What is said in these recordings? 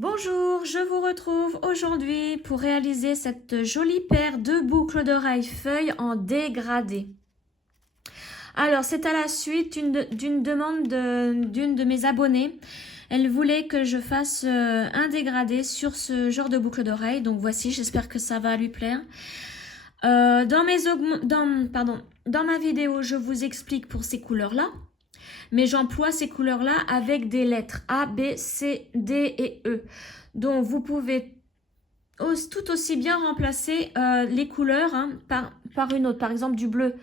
Bonjour, je vous retrouve aujourd'hui pour réaliser cette jolie paire de boucles d'oreilles feuilles en dégradé. Alors, c'est à la suite d'une demande d'une de mes abonnées. Elle voulait que je fasse un dégradé sur ce genre de boucles d'oreilles. Donc voici, j'espère que ça va lui plaire. Dans ma vidéo, je vous explique pour ces couleurs-là. Mais j'emploie ces couleurs-là avec des lettres A, B, C, D et E. Donc, vous pouvez tout aussi bien remplacer les couleurs par une autre. Par exemple, du bleu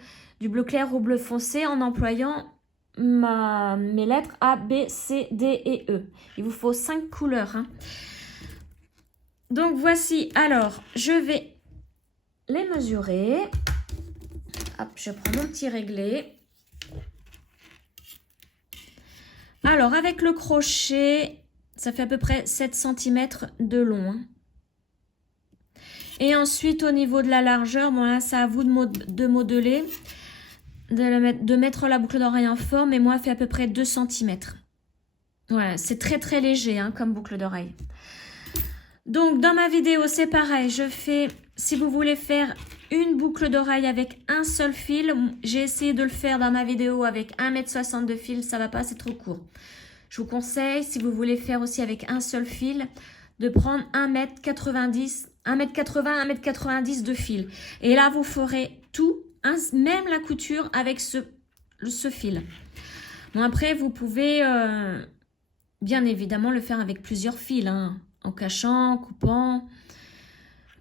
clair au bleu foncé en employant mes lettres A, B, C, D et E. Il vous faut 5 couleurs. Donc, voici. Alors, je vais les mesurer. Hop, je prends mon petit réglé. Alors, avec le crochet, ça fait à peu près 7 cm de long. Et ensuite, au niveau de la largeur, bon là, c'est à vous de modeler, de mettre la boucle d'oreille en forme. Et moi, elle fait à peu près 2 cm. Voilà, c'est très très léger comme boucle d'oreille. Donc, dans ma vidéo, c'est pareil. Je fais, si vous voulez faire une boucle d'oreille avec un seul fil, j'ai essayé de le faire dans ma vidéo avec 1,60 m de fil, ça va pas, c'est trop court. Je vous conseille, si vous voulez faire aussi avec un seul fil, de prendre 1,90 m, 1,90 m de fil. Et là, vous ferez tout, même la couture avec ce fil. Bon, après, vous pouvez bien évidemment le faire avec plusieurs fils, en cachant, en coupant,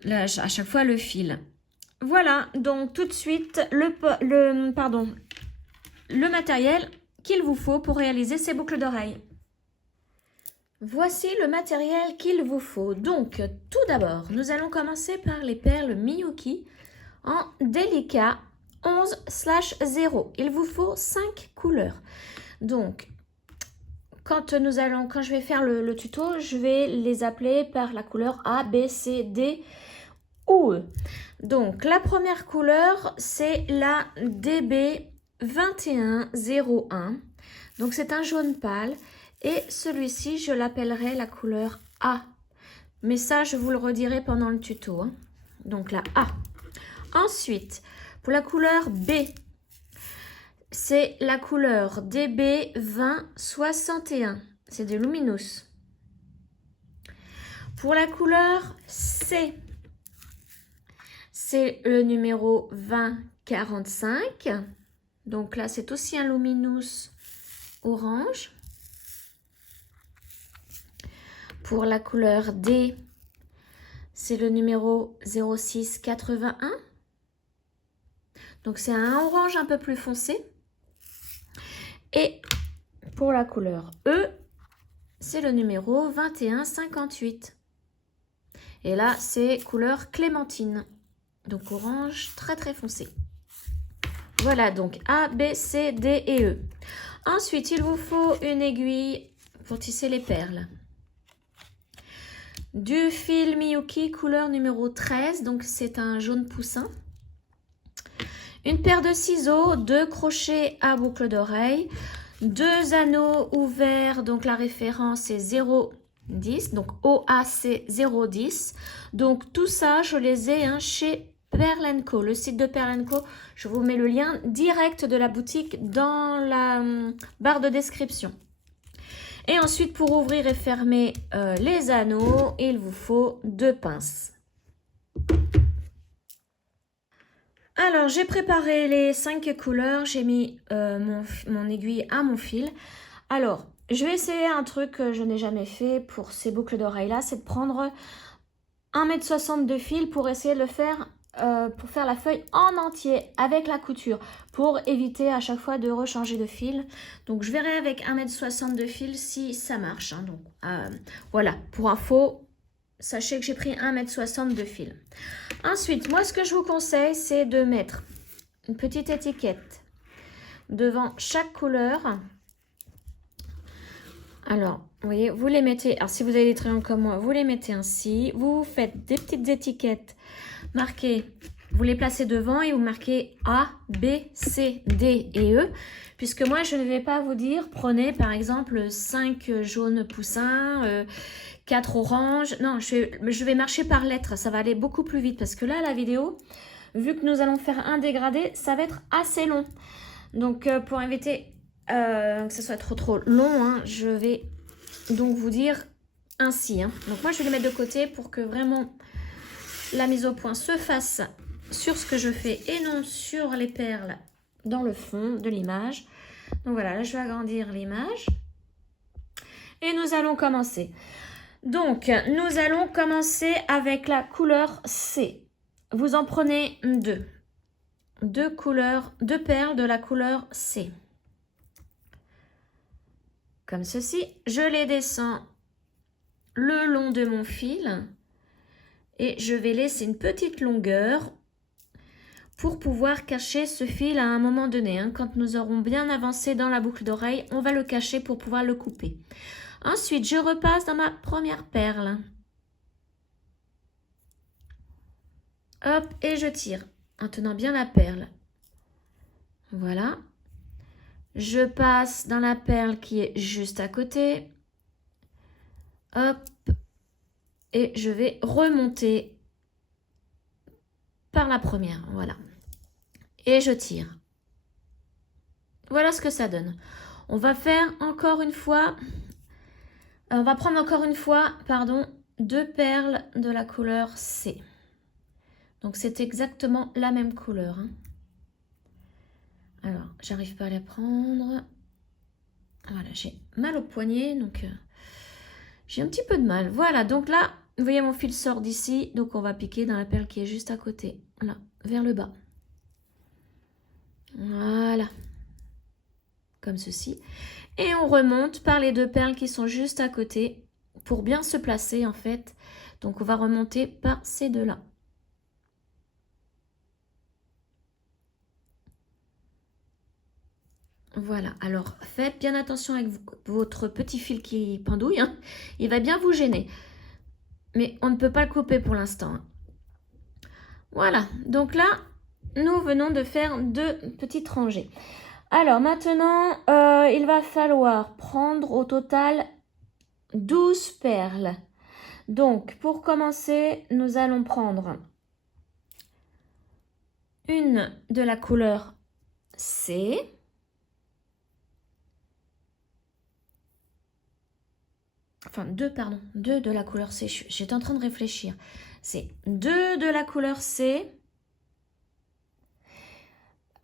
là, à chaque fois le fil. Voilà, donc tout de suite, le matériel qu'il vous faut pour réaliser ces boucles d'oreilles. Voici le matériel qu'il vous faut. Donc, tout d'abord, nous allons commencer par les perles Miyuki en délicat 11/0. Il vous faut 5 couleurs. Donc, quand je vais faire le tuto, je vais les appeler par la couleur A, B, C, D ou E. Donc, la première couleur, c'est la DB 2101. Donc, c'est un jaune pâle. Et celui-ci, je l'appellerai la couleur A. Mais ça, je vous le redirai pendant le tuto. Donc, la A. Ensuite, pour la couleur B, c'est la couleur DB 2061. C'est de Luminous. Pour la couleur C, c'est le numéro 2045. Donc là, c'est aussi un Luminous orange. Pour la couleur D, c'est le numéro 0681. Donc c'est un orange un peu plus foncé. Et pour la couleur E, c'est le numéro 2158. Et là, c'est couleur clémentine. Donc orange très très foncé. Voilà, donc A, B, C, D et E. Ensuite, il vous faut une aiguille pour tisser les perles. Du fil Miyuki couleur numéro 13, donc c'est un jaune poussin. Une paire de ciseaux, 2 crochets à boucle d'oreille, 2 anneaux ouverts, donc la référence est 0,10, donc OAC 0,10. Donc tout ça, je les ai chez Pearl & Co, le site de Pearl & Co. Je vous mets le lien direct de la boutique dans la barre de description. Et ensuite, pour ouvrir et fermer les anneaux, il vous faut 2 pinces. Alors, j'ai préparé les 5 couleurs. J'ai mis mon aiguille à mon fil. Alors, je vais essayer un truc que je n'ai jamais fait pour ces boucles d'oreilles-là. C'est de prendre 1,60 m de fil pour essayer de le faire, pour faire la feuille en entier avec la couture, pour éviter à chaque fois de rechanger de fil. Donc je verrai avec 1,60 m de fil si ça marche. Donc voilà, pour info, sachez que j'ai pris 1,60 m de fil. Ensuite, moi ce que je vous conseille, c'est de mettre une petite étiquette devant chaque couleur. Alors, vous voyez, vous les mettez, alors si vous avez des triangles comme moi, vous les mettez ainsi. Vous faites des petites étiquettes marquées, vous les placez devant et vous marquez A, B, C, D et E. Puisque moi, je ne vais pas vous dire, prenez par exemple 5 jaunes poussins, 4 oranges. Non, je vais marcher par lettres, ça va aller beaucoup plus vite parce que là, la vidéo, vu que nous allons faire un dégradé, ça va être assez long. Donc, pour éviter que ce soit trop long, hein, je vais donc vous dire ainsi. Hein. Donc, moi, je vais les mettre de côté pour que vraiment la mise au point se fasse sur ce que je fais et non sur les perles dans le fond de l'image. Donc, voilà, là, je vais agrandir l'image. Et nous allons commencer. Donc, nous allons commencer avec la couleur C. Vous en prenez deux. Deux perles de la couleur C. Comme ceci. Je les descends le long de mon fil. Et je vais laisser une petite longueur pour pouvoir cacher ce fil à un moment donné. Hein. Quand nous aurons bien avancé dans la boucle d'oreille, on va le cacher pour pouvoir le couper. Ensuite, je repasse dans ma première perle. Hop, et je tire en tenant bien la perle. Voilà. Je passe dans la perle qui est juste à côté. Hop. Et je vais remonter par la première. Voilà. Et je tire. Voilà ce que ça donne. On va faire encore une fois... On va prendre encore une fois, pardon, deux perles de la couleur C. Donc, c'est exactement la même couleur. Hein. Alors, j'arrive pas à la prendre. Voilà, j'ai mal au poignet, donc j'ai un petit peu de mal. Voilà, donc là, vous voyez, mon fil sort d'ici. Donc, on va piquer dans la perle qui est juste à côté. Là, vers le bas. Voilà. Comme ceci. Et on remonte par les deux perles qui sont juste à côté pour bien se placer en fait. Donc on va remonter par ces deux-là. Voilà, alors faites bien attention avec votre petit fil qui pendouille. Hein. Il va bien vous gêner. Mais on ne peut pas le couper pour l'instant. Hein. Voilà, donc là, nous venons de faire deux petites rangées. Alors maintenant, il va falloir prendre au total 12 perles. Donc, pour commencer, nous allons prendre une de la couleur C. Enfin, deux de la couleur C. J'étais en train de réfléchir. C'est deux de la couleur C.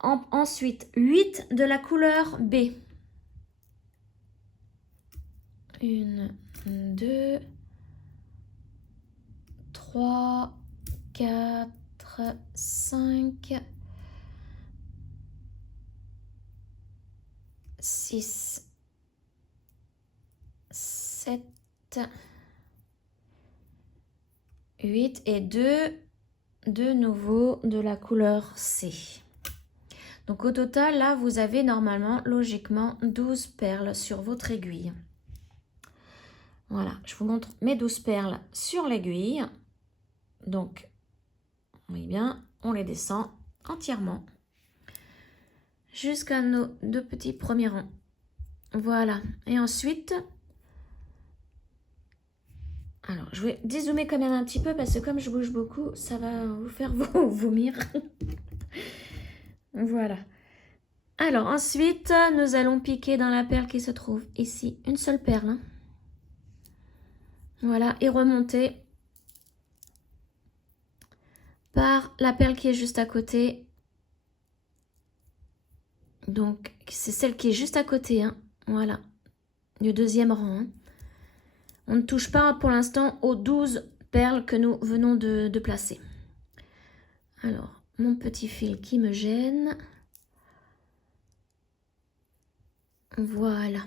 Ensuite, 8 de la couleur B. 1, 2, 3, 4, 5, 6, 7, 8 et 2 de nouveau de la couleur C. Donc au total, là, vous avez normalement, logiquement, 12 perles sur votre aiguille. Voilà, je vous montre mes 12 perles sur l'aiguille. Donc, oui bien, on les descend entièrement jusqu'à nos deux petits premiers rangs. Voilà, et ensuite, alors je vais dézoomer quand même un petit peu parce que comme je bouge beaucoup, ça va vous faire vomir. Voilà. Alors ensuite, nous allons piquer dans la perle qui se trouve ici, une seule perle. Hein. Voilà, et remonter par la perle qui est juste à côté. Donc, c'est celle qui est juste à côté. Hein. Voilà, le deuxième rang. Hein. On ne touche pas pour l'instant aux 12 perles que nous venons de placer. Alors, mon petit fil qui me gêne. Voilà.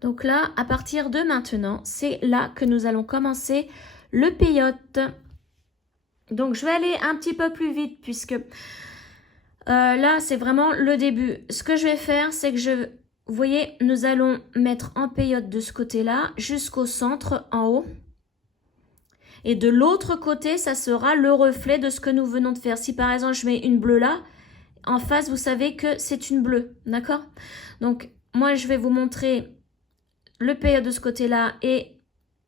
Donc là, à partir de maintenant, c'est là que nous allons commencer le peyote. Donc, je vais aller un petit peu plus vite puisque là, c'est vraiment le début. Ce que je vais faire, c'est que vous voyez, nous allons mettre en peyote de ce côté-là jusqu'au centre, en haut. Et de l'autre côté, ça sera le reflet de ce que nous venons de faire. Si par exemple, je mets une bleue là, en face, vous savez que c'est une bleue. D'accord? Donc, moi, je vais vous montrer le peyote de ce côté-là et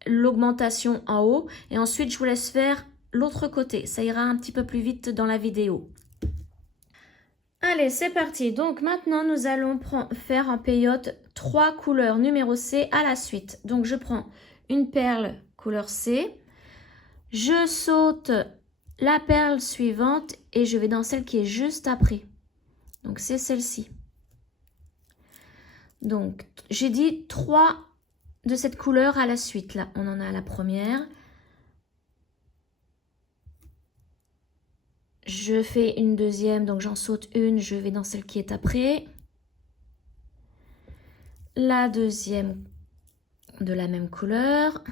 l'augmentation en haut et ensuite je vous laisse faire l'autre côté. Ça ira un petit peu plus vite dans la vidéo. Allez, c'est parti. Donc maintenant, nous allons faire en peyote 3 couleurs numéro C à la suite. Donc je prends une perle couleur C. Je saute la perle suivante et je vais dans celle qui est juste après. Donc c'est celle-ci. Donc j'ai dit 3 de cette couleur à la suite. Là, on en a la première. Je fais une deuxième, donc j'en saute une, je vais dans celle qui est après. La deuxième de la même couleur.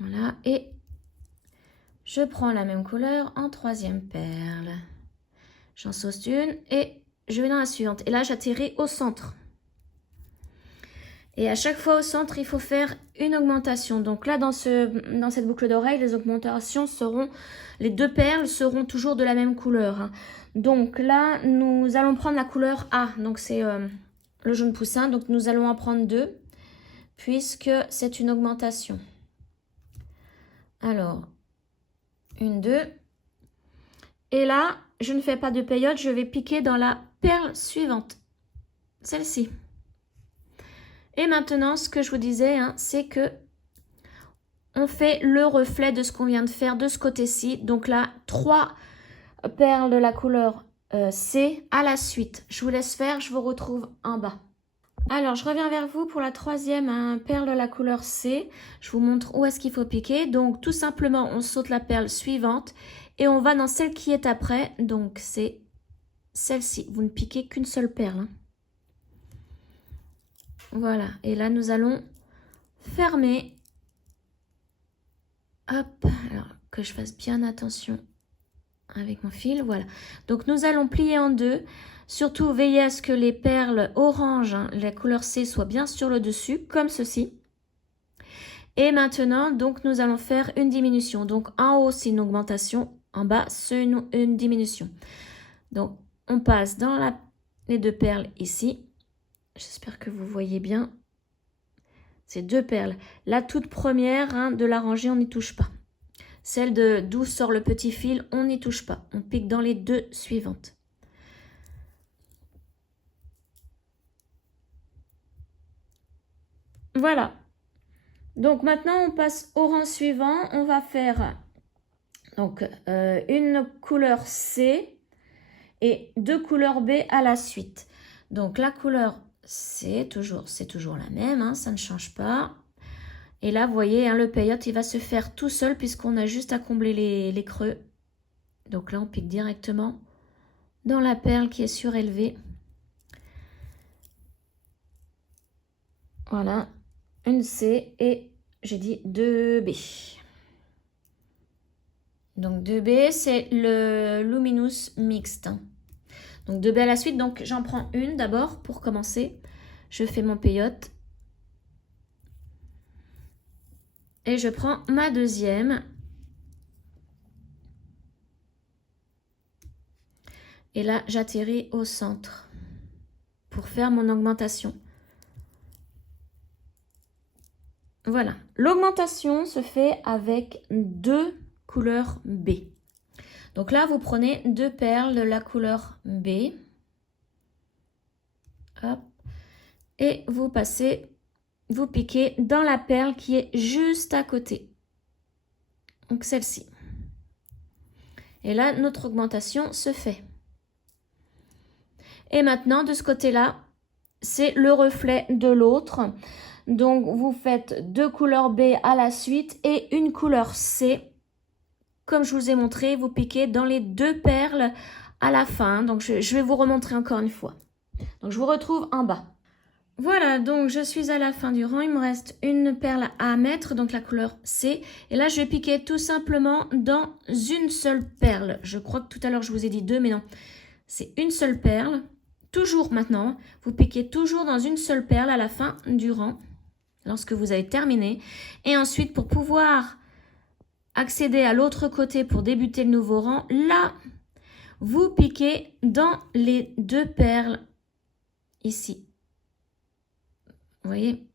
Voilà, et je prends la même couleur en troisième perle. J'en saute une et je vais dans la suivante. Et là, j'atterris au centre. Et à chaque fois au centre, il faut faire une augmentation. Donc là, dans cette boucle d'oreille, les augmentations seront, les 2 perles seront toujours de la même couleur. Donc là, nous allons prendre la couleur A. Donc c'est le jaune poussin. Donc nous allons en prendre 2, puisque c'est une augmentation. Alors, 1, 2. Et là, je ne fais pas de peyote, je vais piquer dans la perle suivante. Celle-ci. Et maintenant, ce que je vous disais, c'est que on fait le reflet de ce qu'on vient de faire de ce côté-ci. Donc là, 3 perles de la couleur C à la suite. Je vous laisse faire, je vous retrouve en bas. Alors, je reviens vers vous pour la troisième perle de la couleur C. Je vous montre où est-ce qu'il faut piquer. Donc, tout simplement, on saute la perle suivante et on va dans celle qui est après. Donc, c'est celle-ci. Vous ne piquez qu'une seule perle. Voilà, et là nous allons fermer. Hop, alors que je fasse bien attention avec mon fil, voilà. Donc nous allons plier en 2. Surtout veillez à ce que les perles orange, la couleur C, soient bien sur le dessus, comme ceci. Et maintenant, donc nous allons faire une diminution. Donc en haut c'est une augmentation, en bas c'est une diminution. Donc on passe dans les 2 perles ici. J'espère que vous voyez bien. Ces 2 perles. La toute première de la rangée, on n'y touche pas. Celle d'où sort le petit fil, on n'y touche pas. On pique dans les 2 suivantes. Voilà. Donc maintenant, on passe au rang suivant. On va faire donc une couleur C et 2 couleurs B à la suite. Donc la couleur c'est toujours la même, ça ne change pas. Et là, vous voyez, le peyote, il va se faire tout seul puisqu'on a juste à combler les creux. Donc là, on pique directement dans la perle qui est surélevée. Voilà, une C et j'ai dit 2 B. Donc 2 B, c'est le luminous mixte. Donc 2 B à la suite, donc j'en prends une d'abord pour commencer. Je fais mon peyote. Et je prends ma deuxième. Et là, j'atterris au centre pour faire mon augmentation. Voilà. L'augmentation se fait avec 2 couleurs B. Donc là, vous prenez 2 perles de la couleur B. Hop. Et vous passez, vous piquez dans la perle qui est juste à côté. Donc celle-ci. Et là, notre augmentation se fait. Et maintenant, de ce côté-là, c'est le reflet de l'autre. Donc, vous faites 2 couleurs B à la suite et une couleur C. Comme je vous ai montré, vous piquez dans les 2 perles à la fin. Donc, je vais vous remontrer encore une fois. Donc, je vous retrouve en bas. Voilà, donc je suis à la fin du rang. Il me reste une perle à mettre, donc la couleur C. Et là, je vais piquer tout simplement dans une seule perle. Je crois que tout à l'heure, je vous ai dit 2, mais non. C'est une seule perle. Toujours maintenant, vous piquez toujours dans une seule perle à la fin du rang, lorsque vous avez terminé. Et ensuite, pour pouvoir accéder à l'autre côté pour débuter le nouveau rang, là, vous piquez dans les 2 perles ici. Vous voyez,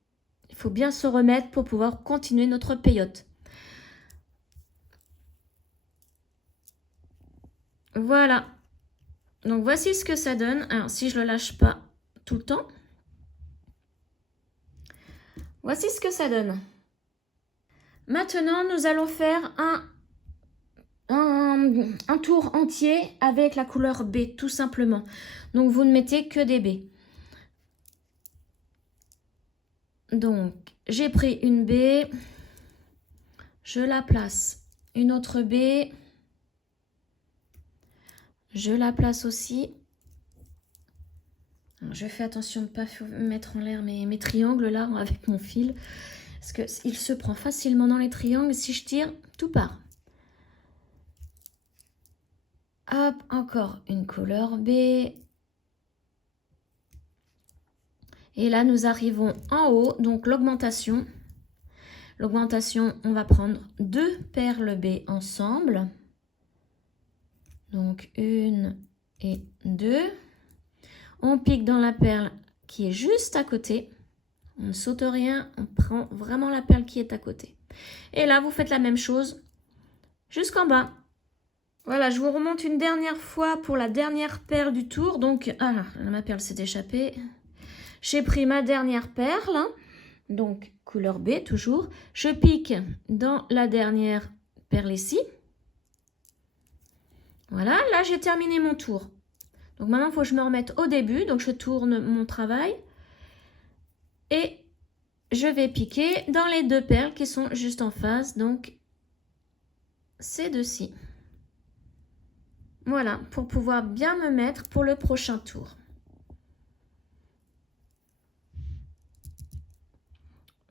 Il faut bien se remettre pour pouvoir continuer notre peyote. Voilà. Donc voici ce que ça donne. Alors si je le lâche pas tout le temps. Voici ce que ça donne. Maintenant, nous allons faire un tour entier avec la couleur B, tout simplement. Donc, vous ne mettez que des B. Donc, j'ai pris une B. Je la place. Une autre B. Je la place aussi. Alors, je fais attention de ne pas mettre en l'air mes triangles là avec mon fil. Parce qu'il se prend facilement dans les triangles. Si je tire, tout part. Hop, encore une couleur B. Et là, nous arrivons en haut, donc l'augmentation. L'augmentation, on va prendre 2 perles B ensemble. Donc, 1 et 2. On pique dans la perle qui est juste à côté. On ne saute rien, on prend vraiment la perle qui est à côté. Et là, vous faites la même chose jusqu'en bas. Voilà, je vous remonte une dernière fois pour la dernière perle du tour. Donc, ma perle s'est échappée. J'ai pris ma dernière perle, donc couleur B toujours. Je pique dans la dernière perle ici. Voilà, là j'ai terminé mon tour. Donc maintenant, il faut que je me remette au début. Donc je tourne mon travail. Et je vais piquer dans les 2 perles qui sont juste en face. Donc ces deux-ci. Voilà, pour pouvoir bien me mettre pour le prochain tour.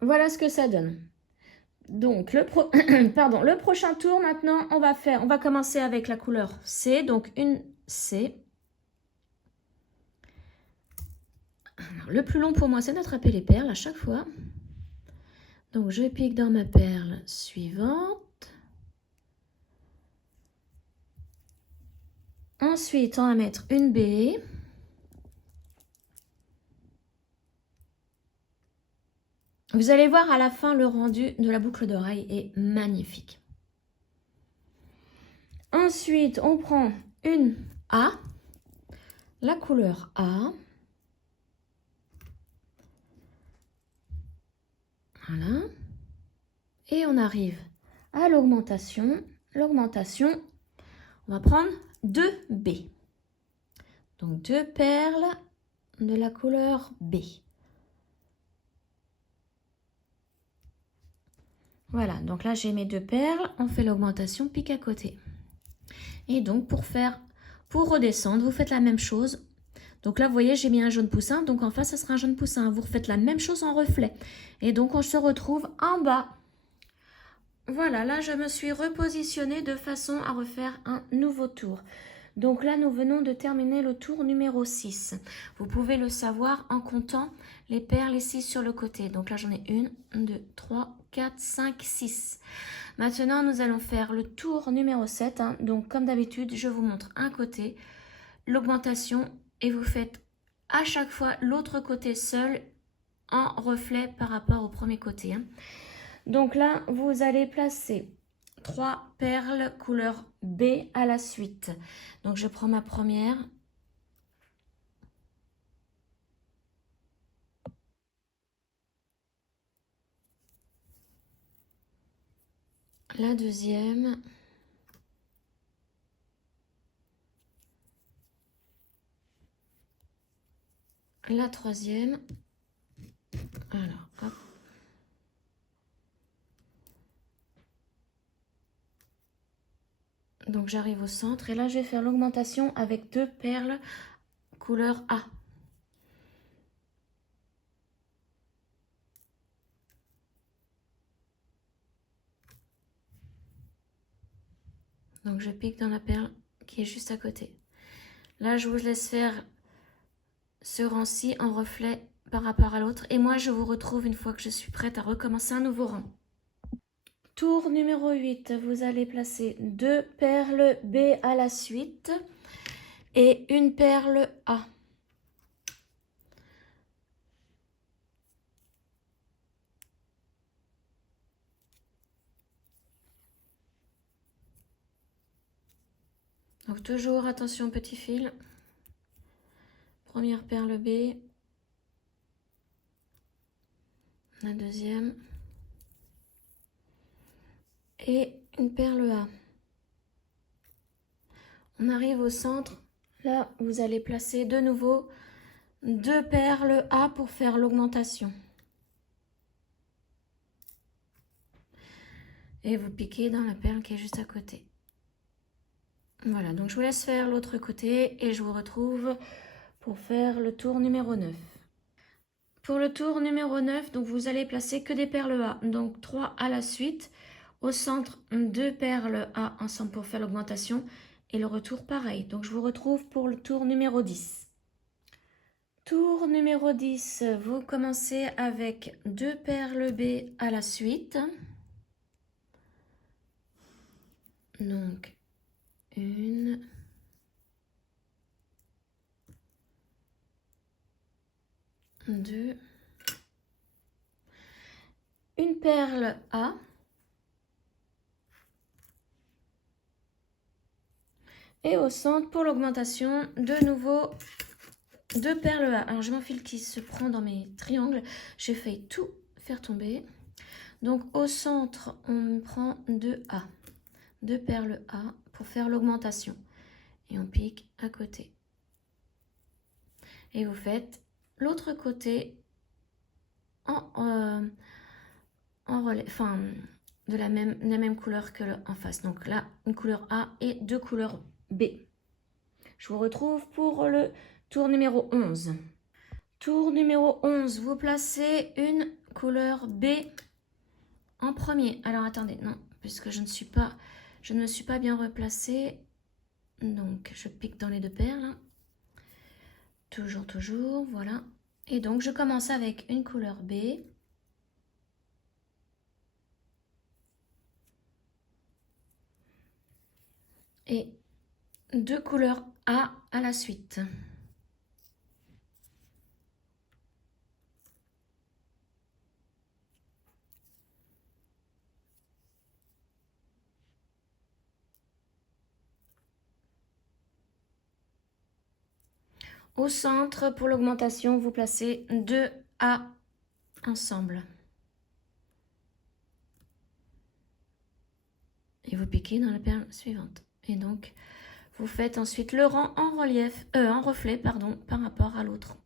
Voilà ce que ça donne. Donc, le prochain tour, maintenant, on va commencer avec la couleur C. Donc, une C. Alors, le plus long pour moi, c'est d'attraper les perles à chaque fois. Donc, je pique dans ma perle suivante. Ensuite, on va mettre une B. Vous allez voir à la fin, le rendu de la boucle d'oreille est magnifique. Ensuite, on prend une A, la couleur A. Voilà. Et on arrive à l'augmentation. L'augmentation, on va prendre 2 B. Donc 2 perles de la couleur B. Voilà, donc là j'ai mes 2 perles, on fait l'augmentation, pique à côté. Et donc pour redescendre, vous faites la même chose. Donc là, vous voyez, j'ai mis un jaune poussin, donc en face, ça sera un jaune poussin. Vous refaites la même chose en reflet. Et donc, on se retrouve en bas. Voilà, là, je me suis repositionnée de façon à refaire un nouveau tour. Donc là, nous venons de terminer le tour numéro 6. Vous pouvez le savoir en comptant les perles ici sur le côté. Donc là, j'en ai 1, 2, 3, 4, 5, 6. Maintenant, nous allons faire le tour numéro 7. Donc, comme d'habitude, je vous montre un côté, l'augmentation, et vous faites à chaque fois l'autre côté seul en reflet par rapport au premier côté. Donc là, vous allez placer 3 perles couleur B à la suite. Donc, je prends ma première. La deuxième. La troisième. Alors, hop. Donc, j'arrive au centre. Et là, je vais faire l'augmentation avec 2 perles couleur A. Donc, je pique dans la perle qui est juste à côté. Là, je vous laisse faire ce rang-ci en reflet par rapport à l'autre. Et moi, je vous retrouve une fois que je suis prête à recommencer un nouveau rang. Tour numéro 8, vous allez placer 2 perles B à la suite et une perle A. Donc toujours attention petit fil. Première perle B. La deuxième. Et une perle A. On arrive au centre. Là, vous allez placer de nouveau 2 perles A pour faire l'augmentation. Et vous piquez dans la perle qui est juste à côté. Voilà, donc je vous laisse faire l'autre côté et je vous retrouve pour faire le tour numéro 9. Pour le tour numéro 9, donc vous allez placer que des perles A, donc 3 à la suite. Au centre, 2 perles A ensemble pour faire l'augmentation et le retour pareil. Donc je vous retrouve pour le tour numéro 10. Tour numéro 10, vous commencez avec 2 perles B à la suite. Donc, 1, 2, une perle A. Et au centre, pour l'augmentation, de nouveau 2 perles A. Alors, j'ai mon fil qui se prend dans mes triangles. J'ai failli tout faire tomber. Donc, au centre, on prend 2 A. 2 perles A pour faire l'augmentation. Et on pique à côté. Et vous faites l'autre côté en relais, enfin, de la même couleur que en face. Donc là, une couleur A et 2 couleurs B. Je vous retrouve pour le tour numéro 11. Tour numéro 11, vous placez une couleur B en premier. Alors attendez, non, puisque je ne me suis pas bien replacée. Donc je pique dans les 2 perles. Toujours, voilà. Et donc je commence avec une couleur B. Et 2 couleurs A à la suite. Au centre, pour l'augmentation, vous placez 2 A ensemble. Et vous piquez dans la perle suivante. Et donc, vous faites ensuite le rang en relief, en reflet, pardon, par rapport à l'autre.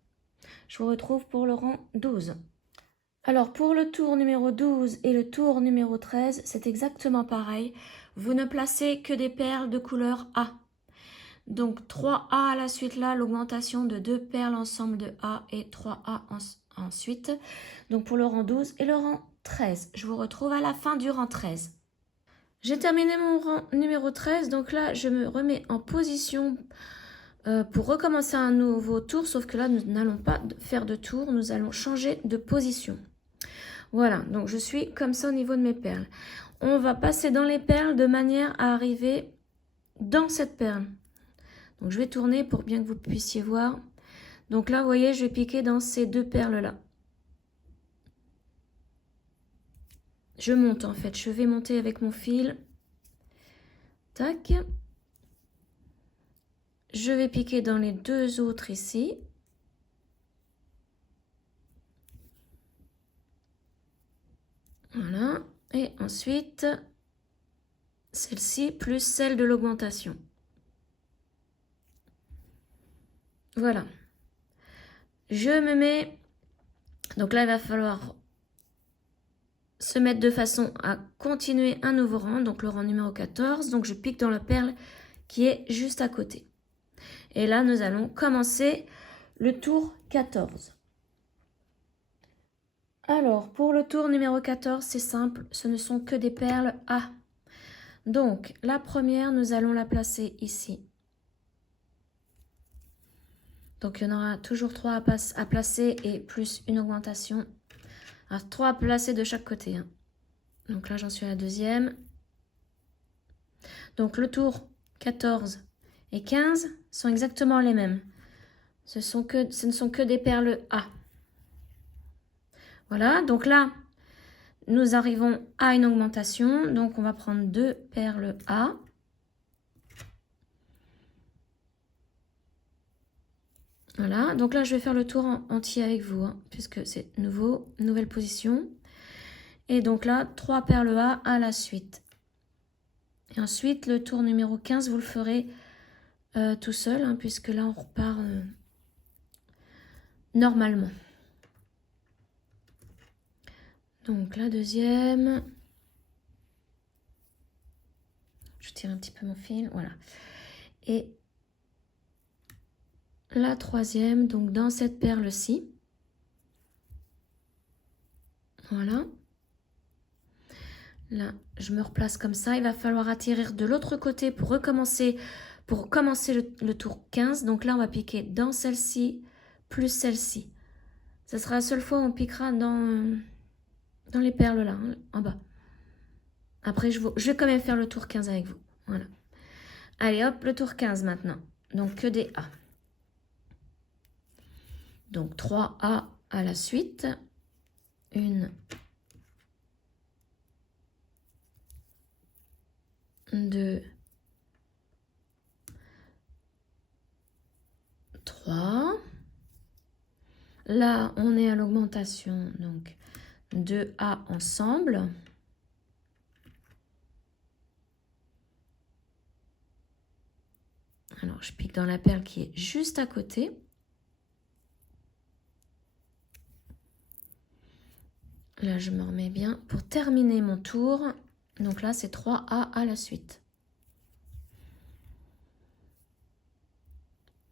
Je vous retrouve pour le rang 12. Alors, pour le tour numéro 12 et le tour numéro 13, c'est exactement pareil. Vous ne placez que des perles de couleur A. Donc 3A à la suite là, l'augmentation de 2 perles ensemble de A et 3A ensuite. Donc pour le rang 12 et le rang 13. Je vous retrouve à la fin du rang 13. J'ai terminé mon rang numéro 13. Donc là, je me remets en position pour recommencer un nouveau tour. Sauf que là, nous n'allons pas faire de tour. Nous allons changer de position. Voilà, donc je suis comme ça au niveau de mes perles. On va passer dans les perles de manière à arriver dans cette perle. Donc je vais tourner pour bien que vous puissiez voir. Donc là, vous voyez, je vais piquer dans ces 2 perles-là. Je monte en fait, je vais monter avec mon fil. Tac. Je vais piquer dans les 2 autres ici. Voilà. Et ensuite, celle-ci plus celle de l'augmentation. Voilà. Je me mets... Donc là, il va falloir se mettre de façon à continuer un nouveau rang, donc le rang numéro 14. Donc je pique dans la perle qui est juste à côté. Et là, nous allons commencer le tour 14. Alors, pour le tour numéro 14, c'est simple, ce ne sont que des perles A. Donc, la première, nous allons la placer ici. Donc, il y en aura toujours 3 à placer et plus une augmentation. Alors, 3 à placer de chaque côté. Hein. Donc là, j'en suis à la deuxième. Donc, le tour 14 et 15 sont exactement les mêmes. Ce ne sont que des perles A. Voilà, donc là, nous arrivons à une augmentation. Donc, on va prendre 2 perles A. Voilà, donc là je vais faire le tour entier avec vous, hein, puisque c'est nouveau, nouvelle position. Et donc là, 3 perles A à la suite. Et ensuite, le tour numéro 15, vous le ferez tout seul, hein, puisque là on repart normalement. Donc la deuxième, je tire un petit peu mon fil, voilà. Et la troisième, donc dans cette perle-ci, voilà. Là, je me replace comme ça. Il va falloir atterrir de l'autre côté pour recommencer, le tour 15. Donc là, on va piquer dans celle-ci, plus celle-ci. Ça sera la seule fois où on piquera dans les perles là, hein, en bas. Après, je vais quand même faire le tour 15 avec vous. Voilà. Allez, hop, le tour 15 maintenant. Donc, que des A. Donc, 3 A à la suite. 1, 2, 3. Là, on est à l'augmentation, donc 2 A ensemble. Alors, je pique dans la perle qui est juste à côté. Là, je me remets bien pour terminer mon tour. Donc là, c'est 3 A à la suite.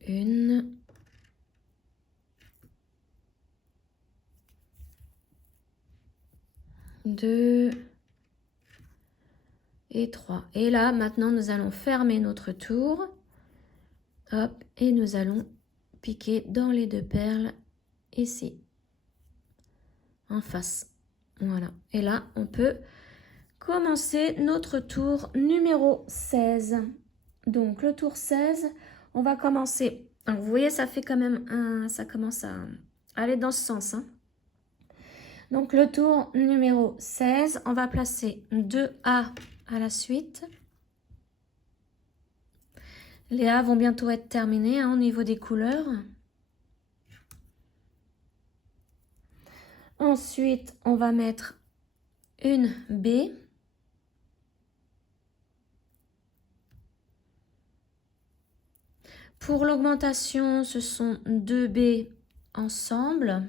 1, 2 et 3. Et là, maintenant, nous allons fermer notre tour. Hop, et nous allons piquer dans les 2 perles ici, en face. Voilà. Et là, on peut commencer notre tour numéro 16. Donc, le tour 16, on va commencer. Alors, vous voyez, ça fait quand même ça commence à aller dans ce sens, hein. Donc, le tour numéro 16, on va placer 2 A à la suite. Les A vont bientôt être terminés, hein, au niveau des couleurs. Ensuite, on va mettre une B. Pour l'augmentation, ce sont 2 B ensemble.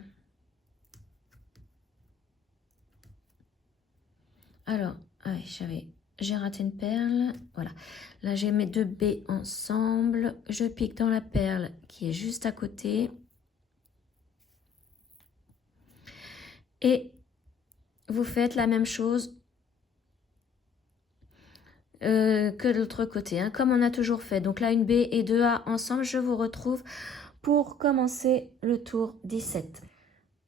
Alors, j'ai raté une perle. Voilà. Là, j'ai mes 2 B ensemble. Je pique dans la perle qui est juste à côté. Et vous faites la même chose que de l'autre côté, hein, comme on a toujours fait. Donc là, une B et 2 A ensemble. Je vous retrouve pour commencer le tour 17.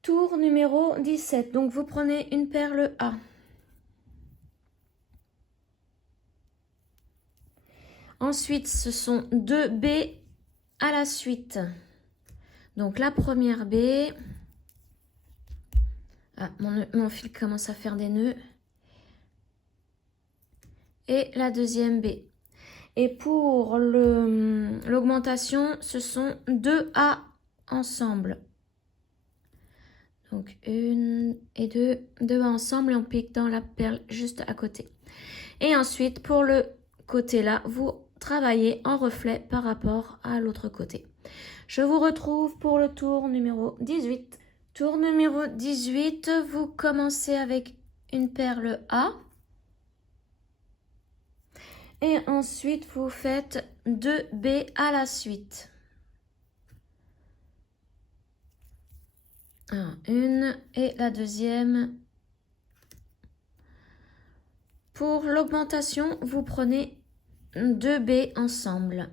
Tour numéro 17. Donc, vous prenez une perle A. Ensuite, ce sont 2 B à la suite. Donc, la première B. Ah, mon fil commence à faire des nœuds. Et la deuxième B. Et pour l'augmentation, ce sont 2 A ensemble. Donc, 1 et 2. 2 A ensemble et on pique dans la perle juste à côté. Et ensuite, pour le côté là, vous travaillez en reflet par rapport à l'autre côté. Je vous retrouve pour le tour numéro 18. Tour numéro 18, vous commencez avec une perle A. Et ensuite, vous faites 2 B à la suite. Une et la deuxième. Pour l'augmentation, vous prenez 2 B ensemble.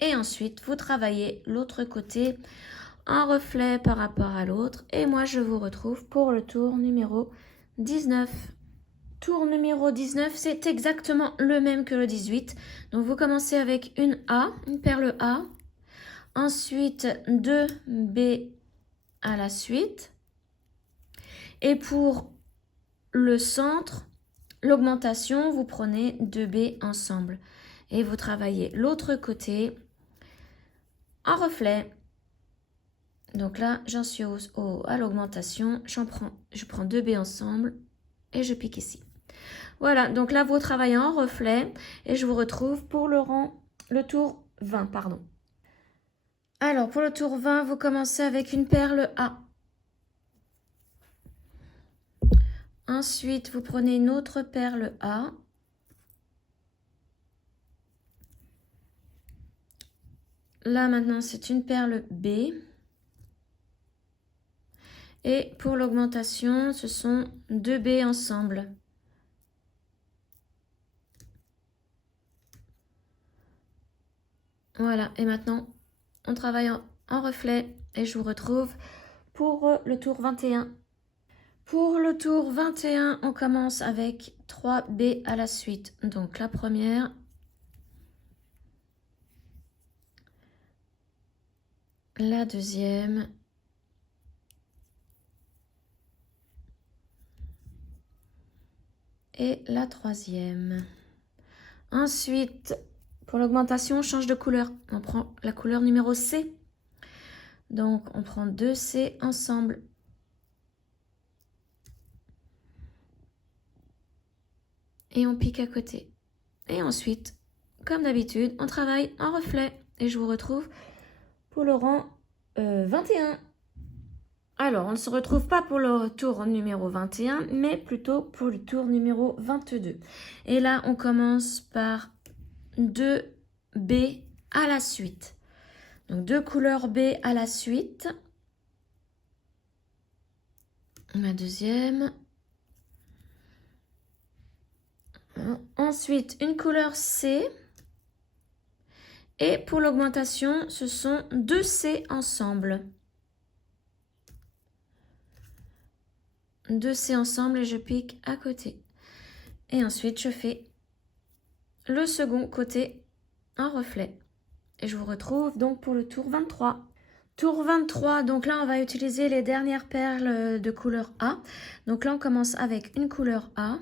Et ensuite, vous travaillez l'autre côté en reflet par rapport à l'autre. Et moi, je vous retrouve pour le tour numéro 19. Tour numéro 19, c'est exactement le même que le 18. Donc, vous commencez avec une A, une perle A. Ensuite, 2 B à la suite. Et pour le centre, l'augmentation, vous prenez 2 B ensemble. Et vous travaillez l'autre côté en reflet. Donc là, j'en suis à l'augmentation. Je prends 2 baies ensemble et je pique ici. Voilà, donc là, vous travaillez en reflet et je vous retrouve pour le tour 20, pardon. Alors, pour le tour 20, vous commencez avec une perle A. Ensuite, vous prenez une autre perle A. Là, maintenant, c'est une perle B. Et pour l'augmentation, ce sont 2 baies ensemble. Voilà, et maintenant, on travaille en reflet et je vous retrouve pour le tour 21. Pour le tour 21, on commence avec 3 baies à la suite. Donc la première, la deuxième, et la troisième. Ensuite, pour l'augmentation, on change de couleur. On prend la couleur numéro C. Donc, on prend 2 C ensemble. Et on pique à côté. Et ensuite, comme d'habitude, on travaille en reflet. Et je vous retrouve pour le rang 21. Alors, on ne se retrouve pas pour le tour numéro 21, mais plutôt pour le tour numéro 22. Et là, on commence par 2 B à la suite. Donc, 2 couleurs B à la suite. Ma deuxième. Ensuite, une couleur C. Et pour l'augmentation, ce sont 2 C ensemble. 2 C ensemble et je pique à côté. Et ensuite, je fais le second côté en reflet. Et je vous retrouve donc pour le tour 23. Tour 23, donc là, on va utiliser les dernières perles de couleur A. Donc là, on commence avec une couleur A.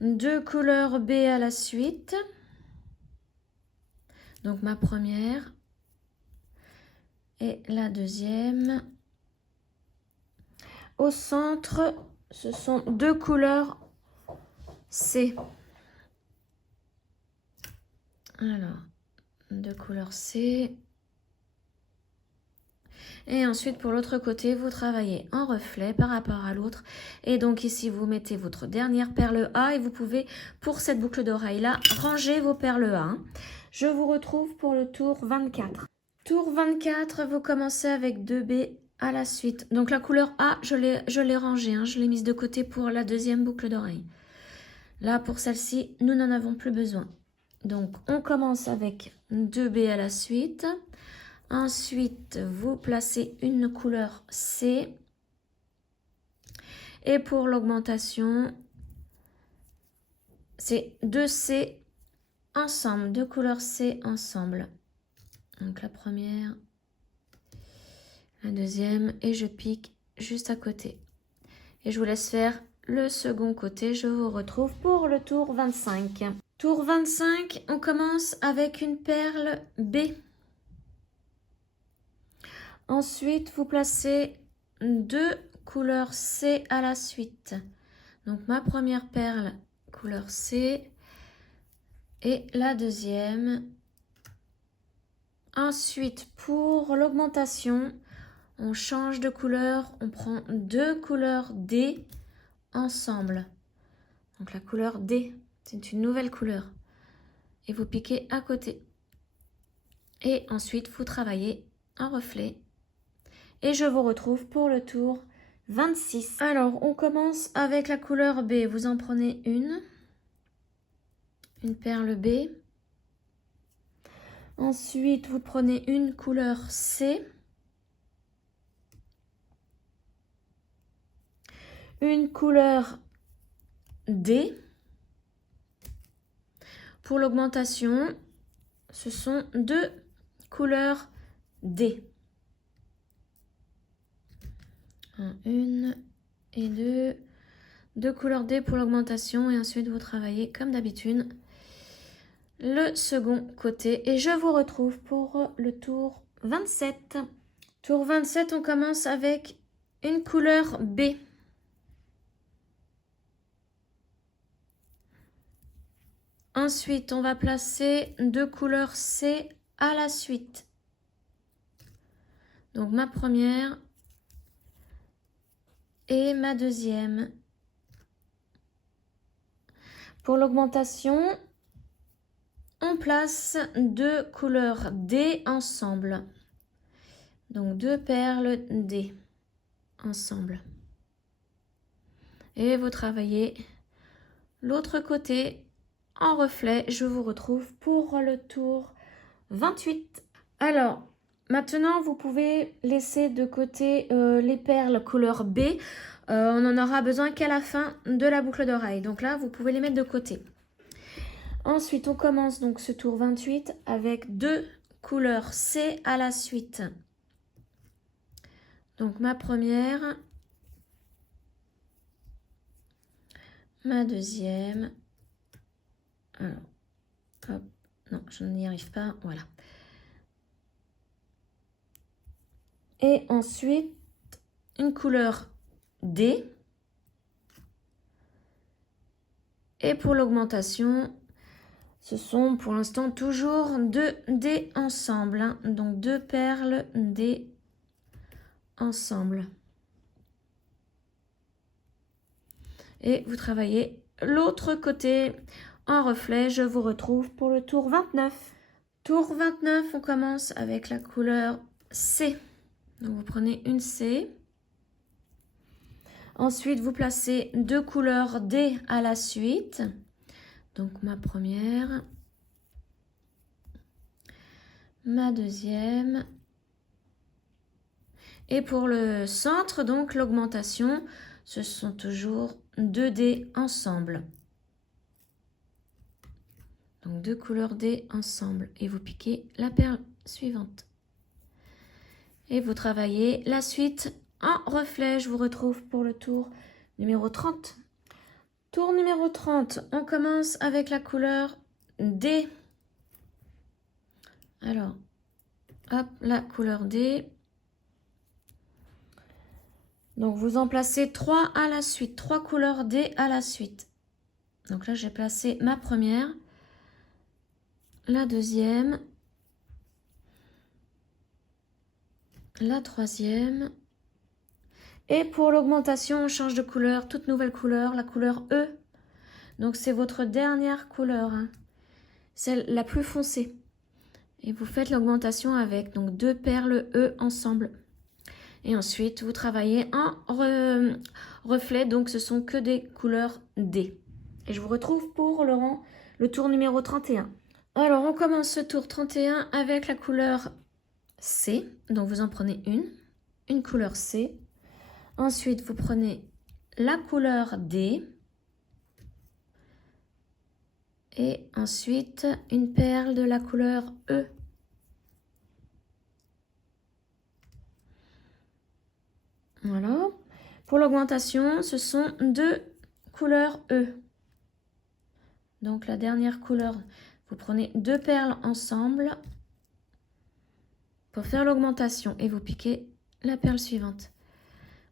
Deux couleurs B à la suite. Donc ma première et la deuxième. Au centre, ce sont 2 couleurs C. Alors, 2 couleurs C. Et ensuite, pour l'autre côté, vous travaillez en reflet par rapport à l'autre. Et donc ici, vous mettez votre dernière perle A et vous pouvez, pour cette boucle d'oreille-là, ranger vos perles A. Je vous retrouve pour le tour 24. Tour 24, vous commencez avec 2 B à la suite. Donc la couleur A, je l'ai rangée, je l'ai mise de côté pour la deuxième boucle d'oreille. Là, pour celle-ci, nous n'en avons plus besoin. Donc, on commence avec 2 B à la suite. Ensuite, vous placez une couleur C. Et pour l'augmentation, c'est 2 C ensemble, 2 couleurs C ensemble. Donc la première, la deuxième, et je pique juste à côté. Et je vous laisse faire le second côté. Je vous retrouve pour le tour 25. Tour 25, on commence avec une perle B. Ensuite, vous placez 2 couleurs C à la suite. Donc ma première perle, couleur C, et la deuxième. Ensuite, pour l'augmentation, on change de couleur, on prend 2 couleurs D ensemble. Donc la couleur D, c'est une nouvelle couleur. Et vous piquez à côté. Et ensuite, vous travaillez en reflet. Et je vous retrouve pour le tour 26. Alors, on commence avec la couleur B. Vous en prenez une perle B. Ensuite, vous prenez une couleur C. Une couleur D. Pour l'augmentation, ce sont 2 couleurs D. 1 et 2. 2 couleurs D pour l'augmentation et ensuite vous travaillez comme d'habitude le second côté. Et je vous retrouve pour le tour 27. Tour 27, on commence avec une couleur B. Ensuite, on va placer 2 couleurs C à la suite. Donc ma première et ma deuxième. Pour l'augmentation, on place 2 couleurs D ensemble. Donc 2 perles D ensemble. Et vous travaillez l'autre côté en reflet. Je vous retrouve pour le tour 28. Alors, maintenant, vous pouvez laisser de côté les perles couleur B. On n'en aura besoin qu'à la fin de la boucle d'oreille. Donc là, vous pouvez les mettre de côté. Ensuite, on commence donc ce tour 28 avec 2 couleurs C à la suite. Donc ma première, ma deuxième. Alors, hop, non, je n'y arrive pas, voilà. Et ensuite, une couleur D. Et pour l'augmentation, ce sont pour l'instant toujours 2 D ensemble. Hein. Donc 2 perles D ensemble. Et vous travaillez l'autre côté en reflet. Je vous retrouve pour le tour 29. Tour 29, on commence avec la couleur C. Donc vous prenez une C. Ensuite, vous placez 2 couleurs D à la suite. Donc ma première, ma deuxième. Et pour le centre, donc l'augmentation, ce sont toujours 2 D ensemble. Donc 2 couleurs D ensemble. Et vous piquez la perle suivante. Et vous travaillez la suite en reflet. Je vous retrouve pour le tour numéro 30. Tour numéro 30, on commence avec la couleur D. Alors, hop, la couleur D. Donc, vous en placez 3 à la suite, 3 couleurs D à la suite. Donc là, j'ai placé ma première, la deuxième, la troisième. Et pour l'augmentation, on change de couleur, toute nouvelle couleur, la couleur E. Donc, c'est votre dernière couleur, hein. Celle la plus foncée. Et vous faites l'augmentation avec donc 2 perles E ensemble. Et ensuite, vous travaillez en reflet, donc ce sont que des couleurs D. Et je vous retrouve pour le tour numéro 31. Alors, on commence ce tour 31 avec la couleur C. Donc, vous en prenez une couleur C. Ensuite, vous prenez la couleur D. Et ensuite, une perle de la couleur E. Voilà. Pour l'augmentation, ce sont 2 couleurs E. Donc, la dernière couleur, vous prenez 2 perles ensemble pour faire l'augmentation. Et vous piquez la perle suivante.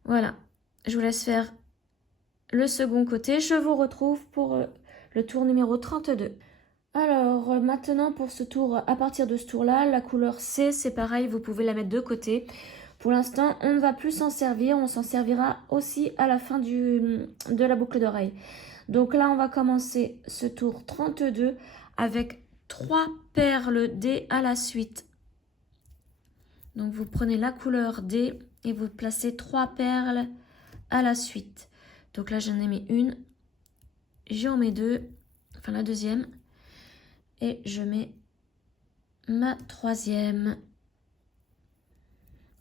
Voilà. Je vous laisse faire le second côté. Je vous retrouve pour le tour numéro 32. Alors, maintenant pour ce tour, à partir de ce tour-là, la couleur C, c'est pareil, vous pouvez la mettre de côté. Pour l'instant, on ne va plus s'en servir, on s'en servira aussi à la fin de la boucle d'oreille. Donc là, on va commencer ce tour 32 avec 3 perles D à la suite. Donc vous prenez la couleur D et vous placez 3 perles à la suite. Donc là, j'en ai mis une, j'en mets 2, enfin la deuxième. Et je mets ma troisième.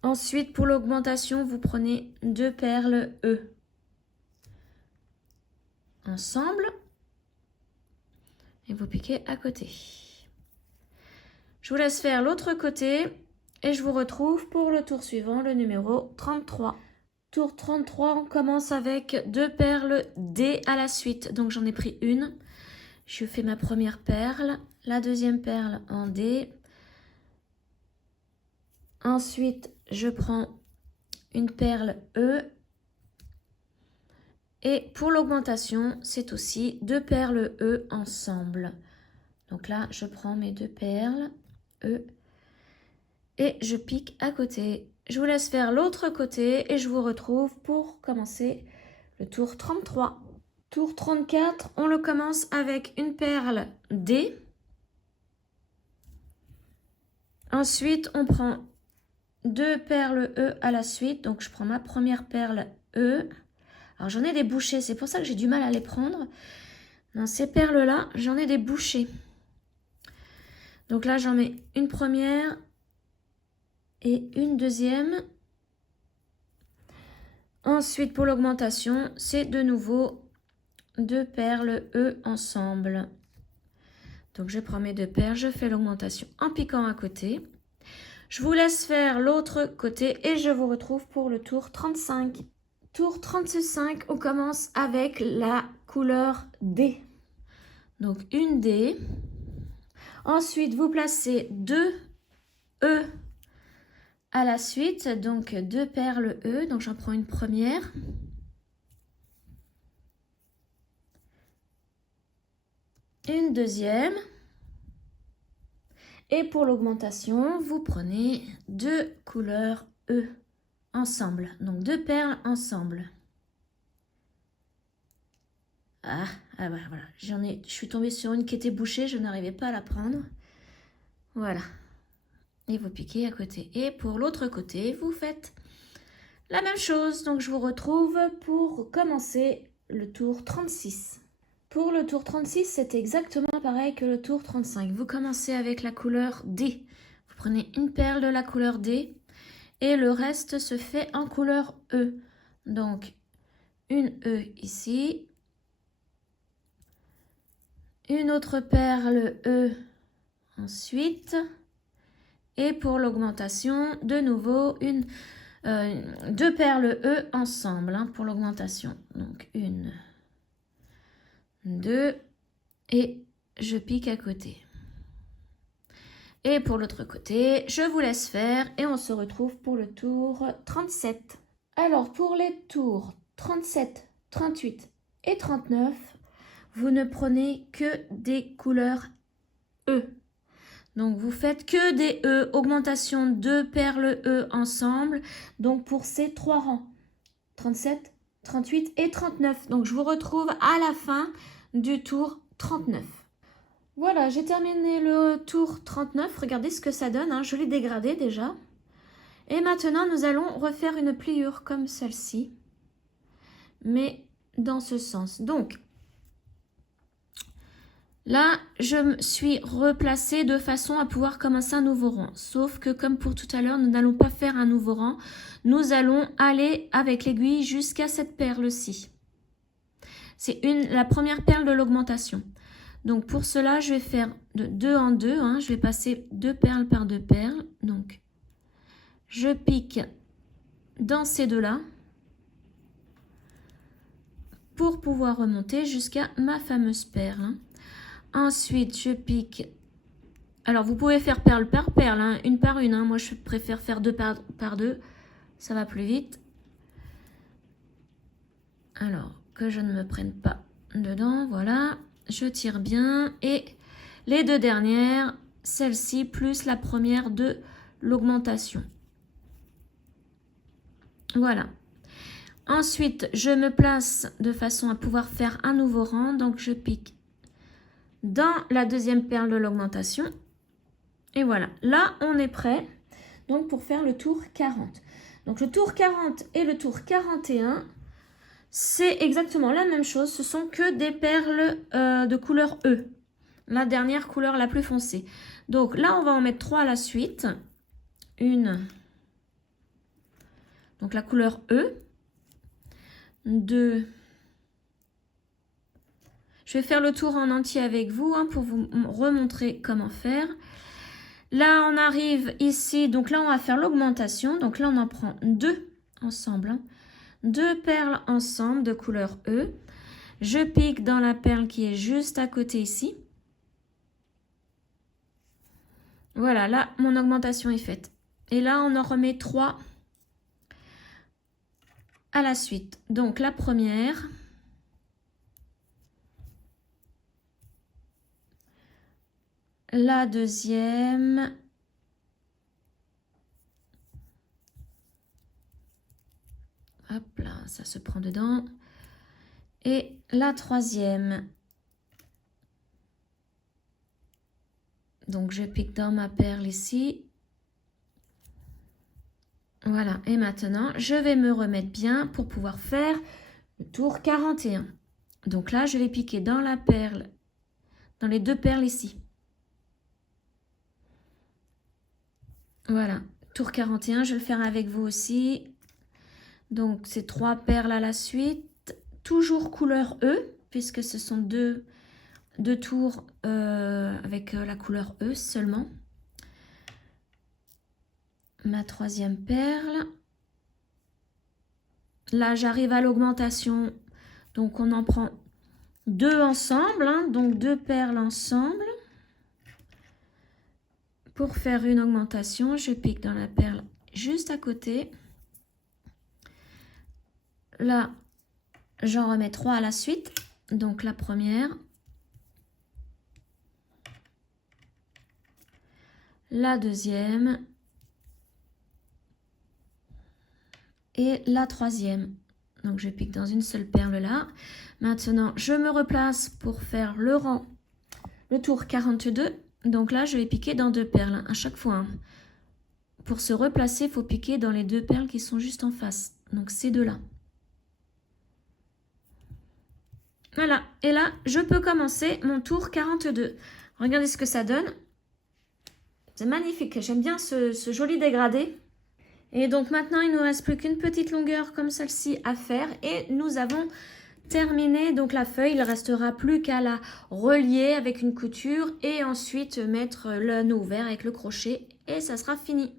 Ensuite, pour l'augmentation, vous prenez 2 perles E ensemble et vous piquez à côté. Je vous laisse faire l'autre côté et je vous retrouve pour le tour suivant, le numéro 33. Tour 33, on commence avec 2 perles D à la suite. Donc j'en ai pris une. Je fais ma première perle, la deuxième perle en D. Ensuite, je prends une perle E. Et pour l'augmentation, c'est aussi 2 perles E ensemble. Donc là, je prends mes 2 perles E et je pique à côté. Je vous laisse faire l'autre côté et je vous retrouve pour commencer le tour 33. Tour 34, on le commence avec une perle D. Ensuite, on prend 2 perles E à la suite. Donc, je prends ma première perle E. Alors, j'en ai des bouchées. C'est pour ça que j'ai du mal à les prendre. Dans ces perles-là, j'en ai des bouchées. Donc là, j'en mets une première et une deuxième. Ensuite, pour l'augmentation, c'est de nouveau 2 perles E ensemble. Donc, je prends mes 2 perles, je fais l'augmentation en piquant à côté. Je vous laisse faire l'autre côté et je vous retrouve pour le tour 35. Tour 35, on commence avec la couleur D. Donc, une D. Ensuite, vous placez 2 E à la suite, donc 2 perles E. Donc, j'en prends une première. Une deuxième. Et pour l'augmentation, vous prenez 2 couleurs E ensemble. Donc, 2 perles ensemble. Ah bah voilà. Je suis tombée sur une qui était bouchée, je n'arrivais pas à la prendre. Voilà. Et vous piquez à côté. Et pour l'autre côté, vous faites la même chose. Donc, je vous retrouve pour commencer le tour 36. Pour le tour 36, c'est exactement pareil que le tour 35. Vous commencez avec la couleur D. Vous prenez une perle de la couleur D et le reste se fait en couleur E. Donc, une E ici. Une autre perle E ensuite. Et pour l'augmentation, de nouveau, 2 perles E ensemble pour l'augmentation. Donc, 1, 2 et je pique à côté. Et pour l'autre côté, je vous laisse faire et on se retrouve pour le tour 37. Alors, pour les tours 37, 38 et 39, vous ne prenez que des couleurs E. Donc, vous faites que des E, augmentation 2 perles E ensemble. Donc, pour ces 3 rangs, 37, 38 et 39. Donc, je vous retrouve à la fin du tour 39. Voilà, j'ai terminé le tour 39. Regardez ce que ça donne, hein. Je l'ai dégradé déjà. Et maintenant, nous allons refaire une pliure comme celle-ci. Mais dans ce sens. Donc, là, je me suis replacée de façon à pouvoir commencer un nouveau rang. Sauf que comme pour tout à l'heure, nous n'allons pas faire un nouveau rang. Nous allons aller avec l'aiguille jusqu'à cette perle-ci. C'est la première perle de l'augmentation. Donc pour cela, je vais faire de 2 en 2. Hein. Je vais passer 2 perles par 2 perles. Donc, je pique dans ces deux-là pour pouvoir remonter jusqu'à ma fameuse perle. Hein. Ensuite, je pique. Alors, vous pouvez faire perle par perle, hein, une par une. Hein. Moi, je préfère faire 2 par 2. Ça va plus vite. Alors, que je ne me prenne pas dedans. Voilà. Je tire bien. Et les 2 dernières, celle-ci plus la première de l'augmentation. Voilà. Ensuite, je me place de façon à pouvoir faire un nouveau rang. Donc, je pique dans la deuxième perle de l'augmentation. Et voilà, là on est prêt donc pour faire le tour 40. Donc le tour 40 et le tour 41, c'est exactement la même chose. Ce sont que des perles de couleur E. La dernière couleur la plus foncée. Donc là on va en mettre 3 à la suite. Une. Donc la couleur E. 2. Je vais faire le tour en entier avec vous hein, pour vous remontrer comment faire. Là, on arrive ici. Donc là, on va faire l'augmentation. Donc là, on en prend 2 ensemble. Hein. 2 perles ensemble de couleur E. Je pique dans la perle qui est juste à côté ici. Voilà, là, mon augmentation est faite. Et là, on en remet 3 à la suite. Donc, la première, la deuxième, hop là, ça se prend dedans, et la troisième. Donc, je pique dans ma perle ici. Voilà, et maintenant, je vais me remettre bien pour pouvoir faire le tour 41. Donc là, je vais piquer dans la perle, dans les 2 perles ici. Voilà, tour 41, je vais le faire avec vous aussi. Donc, c'est 3 perles à la suite, toujours couleur E, puisque ce sont deux tours avec la couleur E seulement. Ma troisième perle. Là, j'arrive à l'augmentation. Donc, on en prend 2 ensemble. Hein, donc, 2 perles ensemble. Pour faire une augmentation, je pique dans la perle juste à côté. Là, j'en remets 3 à la suite. Donc, la première. La deuxième. Et la troisième. Donc, je pique dans une seule perle là. Maintenant, je me replace pour faire le rang, le tour 42. Donc là, je vais piquer dans 2 perles à chaque fois. Hein. Pour se replacer, il faut piquer dans les 2 perles qui sont juste en face. Donc, ces deux-là. Voilà. Et là, je peux commencer mon tour 42. Regardez ce que ça donne. C'est magnifique. J'aime bien ce joli dégradé. Et donc maintenant, il ne nous reste plus qu'une petite longueur comme celle-ci à faire. Et nous avons terminé donc la feuille. Il ne restera plus qu'à la relier avec une couture et ensuite mettre l'anneau ouvert avec le crochet. Et ça sera fini.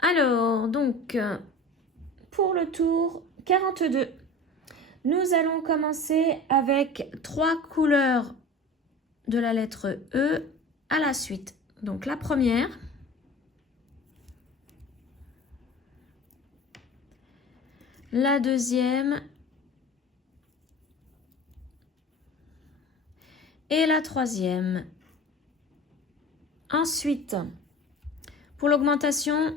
Alors, donc, pour le tour 42, nous allons commencer avec 3 couleurs de la lettre E à la suite. Donc, la première. La deuxième et la troisième. Ensuite, pour l'augmentation,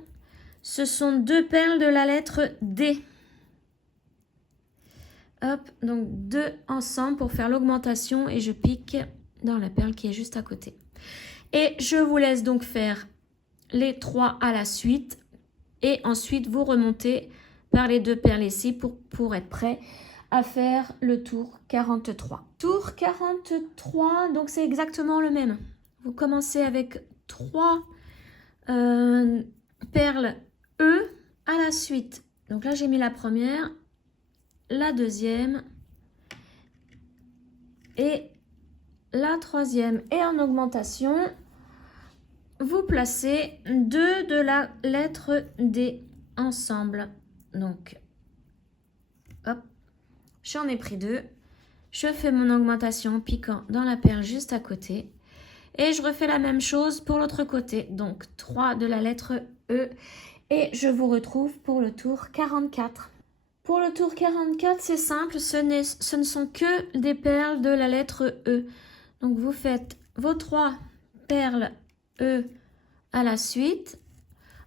ce sont 2 perles de la lettre D. Hop, donc 2 ensemble pour faire l'augmentation et je pique dans la perle qui est juste à côté. Et je vous laisse donc faire les 3 à la suite et ensuite vous remontez par les 2 perles ici pour être prêt à faire le tour 43. Tour 43, donc c'est exactement le même. Vous commencez avec 3 perles E à la suite. Donc là, j'ai mis la première, la deuxième et la troisième. Et en augmentation, vous placez 2 de la lettre D ensemble. Donc, hop, j'en ai pris 2. Je fais mon augmentation en piquant dans la perle juste à côté. Et je refais la même chose pour l'autre côté. Donc, 3 de la lettre E. Et je vous retrouve pour le tour 44. Pour le tour 44, c'est simple. Ce ne sont que des perles de la lettre E. Donc, vous faites vos 3 perles E à la suite.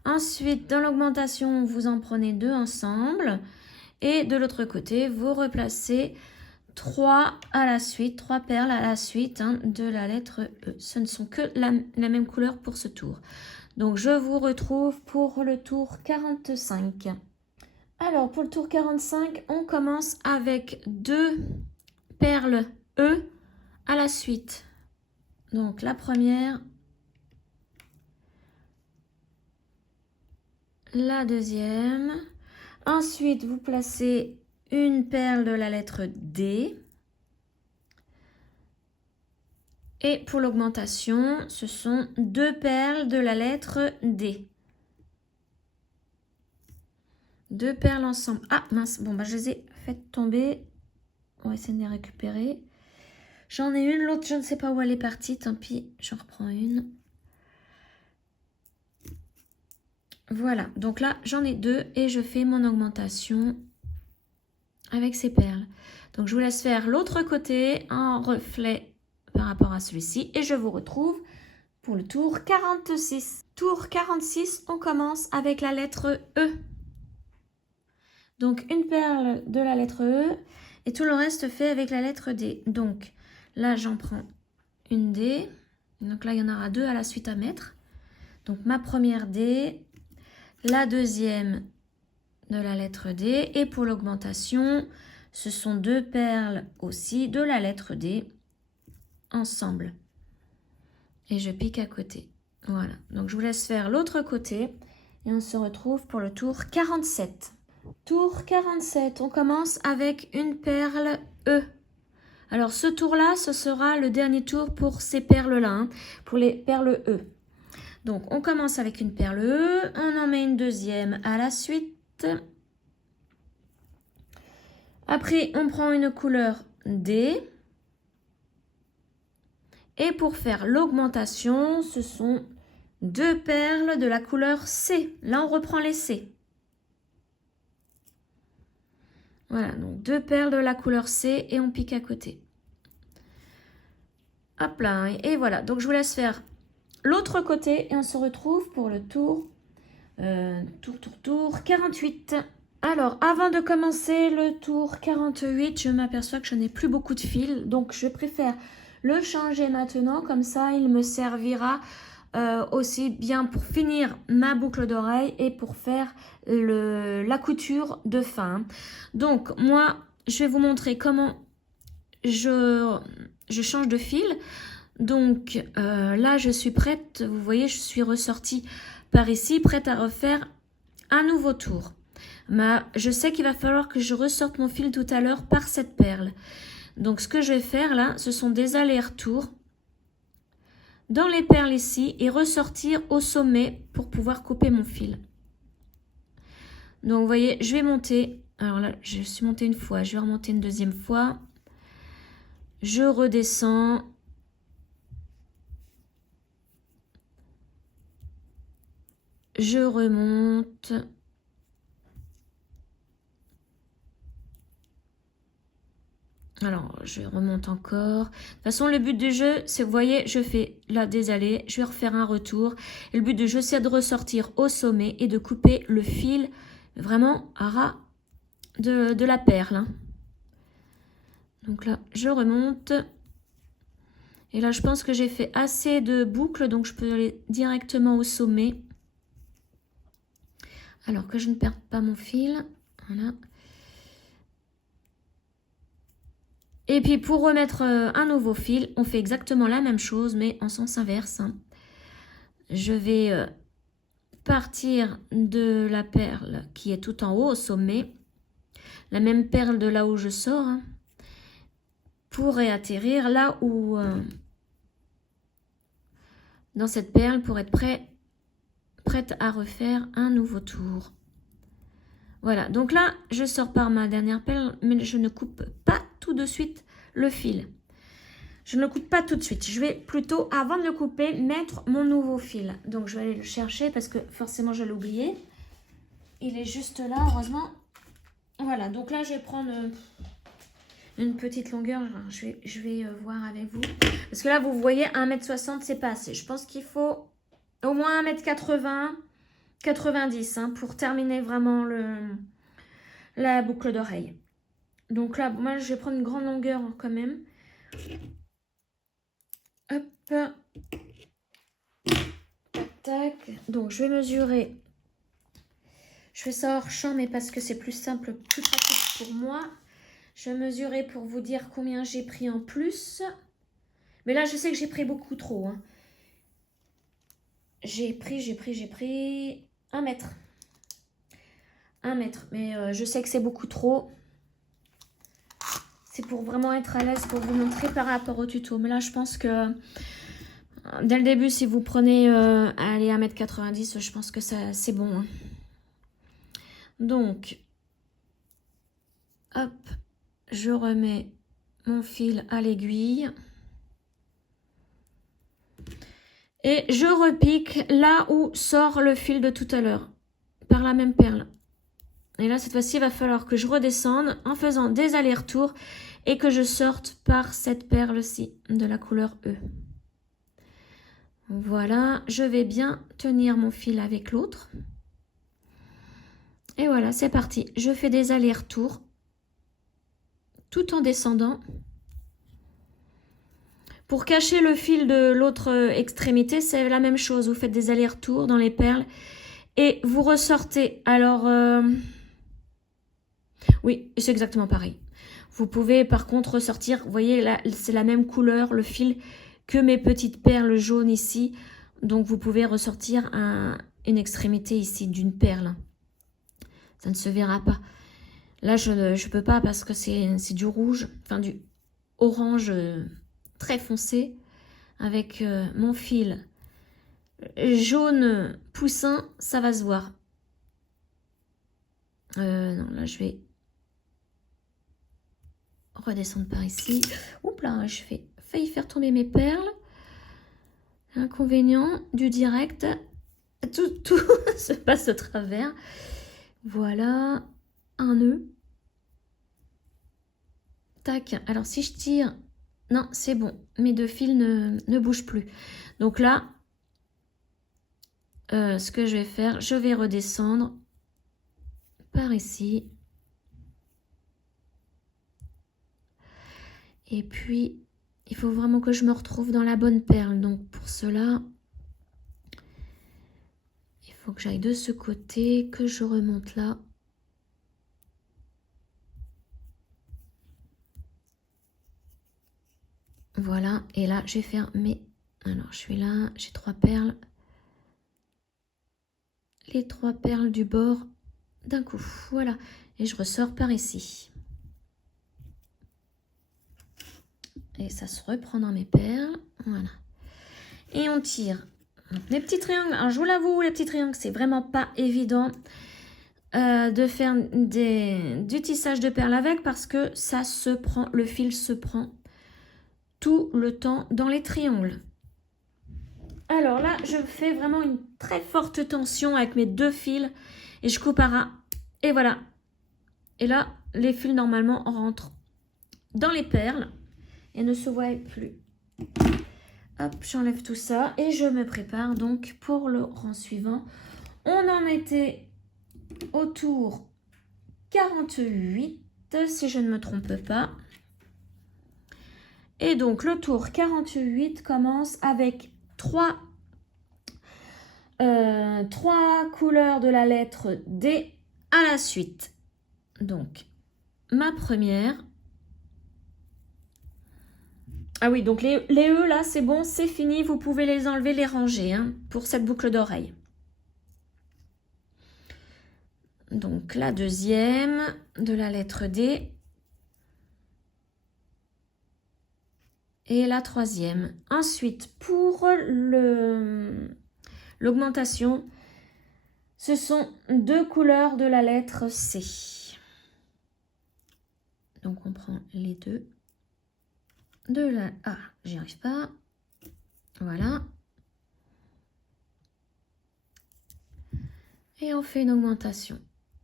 Ensuite, dans l'augmentation, vous en prenez 2 ensemble. Et de l'autre côté, vous replacez 3 à la suite, 3 perles à la suite hein, de la lettre E. Ce ne sont que la même couleur pour ce tour. Donc, je vous retrouve pour le tour 45. Alors, pour le tour 45, on commence avec 2 perles E à la suite. Donc, la première, la deuxième. Ensuite, vous placez une perle de la lettre D. Et pour l'augmentation, ce sont 2 perles de la lettre D. 2 perles ensemble. Ah mince, bon bah je les ai faites tomber. On va essayer de les récupérer. J'en ai une, l'autre je ne sais pas où elle est partie, tant pis, j'en reprends une. Voilà, donc là j'en ai 2 et je fais mon augmentation avec ces perles. Donc je vous laisse faire l'autre côté en reflet par rapport à celui-ci et je vous retrouve pour le tour 46. Tour 46, on commence avec la lettre E. Donc une perle de la lettre E et tout le reste fait avec la lettre D. Donc là j'en prends une D. Donc là il y en aura 2 à la suite à mettre. Donc ma première D, la deuxième de la lettre D et pour l'augmentation, ce sont 2 perles aussi de la lettre D ensemble. Et je pique à côté. Voilà, donc je vous laisse faire l'autre côté et on se retrouve pour le tour 47. Tour 47, on commence avec une perle E. Alors ce tour-là, ce sera le dernier tour pour ces perles-là, hein, pour les perles E. Donc on commence avec une perle E, on en met une deuxième à la suite. Après, on prend une couleur D. Et pour faire l'augmentation, ce sont 2 perles de la couleur C. Là, on reprend les C. Voilà, donc 2 perles de la couleur C et on pique à côté. Hop là, et voilà. Donc, je vous laisse faire l'autre côté et on se retrouve pour le tour 48. Alors, avant de commencer le tour 48, je m'aperçois que je n'ai plus beaucoup de fil. Donc, je préfère le changer maintenant. Comme ça, il me servira aussi bien pour finir ma boucle d'oreille et pour faire la couture de fin. Donc, moi, je vais vous montrer comment je change de fil. Donc, là, je suis prête. Vous voyez, je suis ressortie par ici, prête à refaire un nouveau tour. Mais je sais qu'il va falloir que je ressorte mon fil tout à l'heure par cette perle. Donc, ce que je vais faire là, ce sont des allers-retours dans les perles ici et ressortir au sommet pour pouvoir couper mon fil. Donc, vous voyez, je vais monter. Alors là, je suis montée une fois, je vais remonter une deuxième fois. Je redescends. Je remonte. Alors, je remonte encore. De toute façon, le but du jeu, c'est, vous voyez, je fais là des allées, je vais refaire un retour. Et le but du jeu, c'est de ressortir au sommet et de couper le fil vraiment à ras de la perle. Hein. Donc là, je remonte. Et là, je pense que j'ai fait assez de boucles, donc je peux aller directement au sommet. Alors que je ne perde pas mon fil. Voilà. Et puis pour remettre un nouveau fil, on fait exactement la même chose, mais en sens inverse. Hein. Je vais partir de la perle qui est tout en haut au sommet, la même perle de là où je sors, hein, pour réatterrir là où, dans cette perle, pour être prête à refaire un nouveau tour. Voilà, donc là, je sors par ma dernière perle, mais je ne coupe pas tout de suite le fil. Je ne le coupe pas tout de suite. Je vais plutôt, avant de le couper, mettre mon nouveau fil. Donc, je vais aller le chercher parce que forcément, je l'ai oublié. Il est juste là, heureusement. Voilà, donc là, je vais prendre une petite longueur. Je vais voir avec vous. Parce que là, vous voyez, 1,60 m, c'est pas assez. Je pense qu'il faut au moins 1,80 m. 90 hein, pour terminer vraiment la boucle d'oreille. Donc là, moi, je vais prendre une grande longueur quand même. Hop. Tac. Donc, je vais mesurer. Je fais ça hors champ, mais parce que c'est plus simple, plus pratique pour moi. Je vais mesurer pour vous dire combien j'ai pris en plus. Mais là, je sais que j'ai pris beaucoup trop. Hein. J'ai pris 1 mètre. 1 mètre. Mais je sais que c'est beaucoup trop. C'est pour vraiment être à l'aise pour vous montrer par rapport au tuto. Mais là, je pense que dès le début, si vous prenez allez, 1,90 m, je pense que c'est bon. Hein. Donc, hop, je remets mon fil à l'aiguille. Et je repique là où sort le fil de tout à l'heure, par la même perle. Et là, cette fois-ci, il va falloir que je redescende en faisant des allers-retours et que je sorte par cette perle-ci de la couleur E. Voilà, je vais bien tenir mon fil avec l'autre. Et voilà, c'est parti. Je fais des allers-retours tout en descendant. Pour cacher le fil de l'autre extrémité, c'est la même chose. Vous faites des allers-retours dans les perles et vous ressortez. Alors, oui, c'est exactement pareil. Vous pouvez par contre ressortir, vous voyez, là, c'est la même couleur, le fil, que mes petites perles jaunes ici. Donc, vous pouvez ressortir une extrémité ici d'une perle. Ça ne se verra pas. Là, je ne peux pas parce que c'est du rouge, enfin du orange très foncé avec mon fil jaune poussin, ça va se voir. Non, là, je vais redescendre par ici. Oups là, je fais failli faire tomber mes perles. Inconvénient du direct. Tout se passe de travers. Voilà, un nœud. Tac. Alors, si je tire... Non, c'est bon. Mes deux fils ne bougent plus. Donc là, ce que je vais faire, je vais redescendre par ici. Et puis, il faut vraiment que je me retrouve dans la bonne perle. Donc, pour cela, il faut que j'aille de ce côté, que je remonte là. Voilà. Et là, je vais faire mes... Alors, je suis là, j'ai 3 perles. Les 3 perles du bord d'un coup. Voilà. Et je ressors par ici. Et ça se reprend dans mes perles. Voilà. Et on tire. Donc, les petits triangles. Alors, je vous l'avoue, les petits triangles, c'est vraiment pas évident de faire du tissage de perles avec parce que ça se prend, le fil se prend tout le temps dans les triangles. Alors là, je fais vraiment une très forte tension avec mes 2 fils et je coupe à ras. Et voilà. Et là, les fils normalement rentrent dans les perles et ne se voient plus. Hop, j'enlève tout ça et je me prépare donc pour le rang suivant. On en était au tour 48, si je ne me trompe pas. Et donc, le tour 48 commence avec 3 couleurs de la lettre D à la suite. Donc, ma première. Ah oui, donc les E là, c'est bon, c'est fini. Vous pouvez les enlever, les ranger hein, pour cette boucle d'oreille. Donc, la deuxième de la lettre D. Et la troisième. Ensuite, pour l'augmentation, ce sont 2 couleurs de la lettre C. Donc, on prend les 2. Ah, j'y arrive pas. Voilà. Et on fait une augmentation.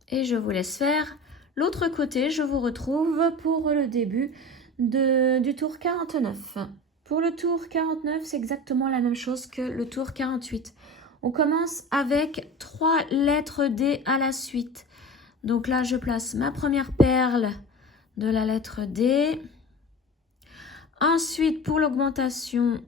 Et je vous laisse faire l'autre côté. Je vous retrouve pour le début du tour 49. Pour le tour 49, c'est exactement la même chose que le tour 48. On commence avec 3 lettres D à la suite. Donc là, je place ma première perle de la lettre D. Ensuite, pour l'augmentation,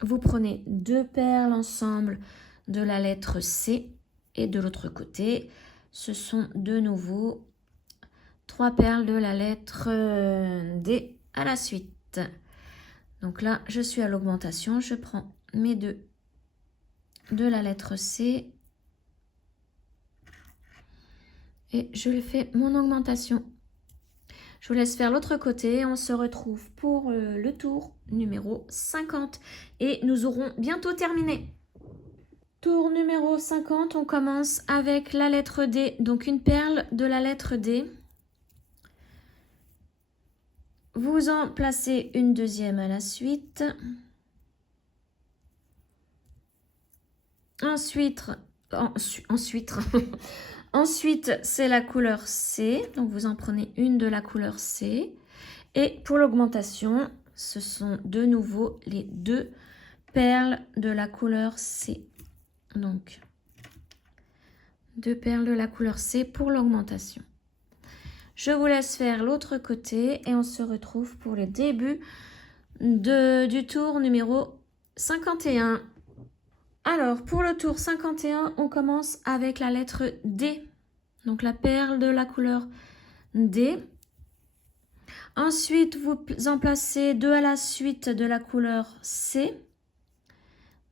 vous prenez 2 perles ensemble de la lettre C. Et de l'autre côté, ce sont de nouveau 3 perles de la lettre D à la suite. Donc là, je suis à l'augmentation. Je prends mes 2 de la lettre C. Et je fais mon augmentation. Je vous laisse faire l'autre côté. On se retrouve pour le tour numéro 50. Et nous aurons bientôt terminé. Tour numéro 50, on commence avec la lettre D. Donc une perle de la lettre D. Vous en placez une deuxième à la suite. Ensuite, ensuite c'est la couleur C. Donc vous en prenez une de la couleur C. Et pour l'augmentation, ce sont de nouveau les deux perles de la couleur C. Donc, deux perles de la couleur C pour l'augmentation. Je vous laisse faire l'autre côté et on se retrouve pour le début du tour numéro 51. Alors, pour le tour 51, on commence avec la lettre D. Donc, la perle de la couleur D. Ensuite, vous en placez deux à la suite de la couleur C.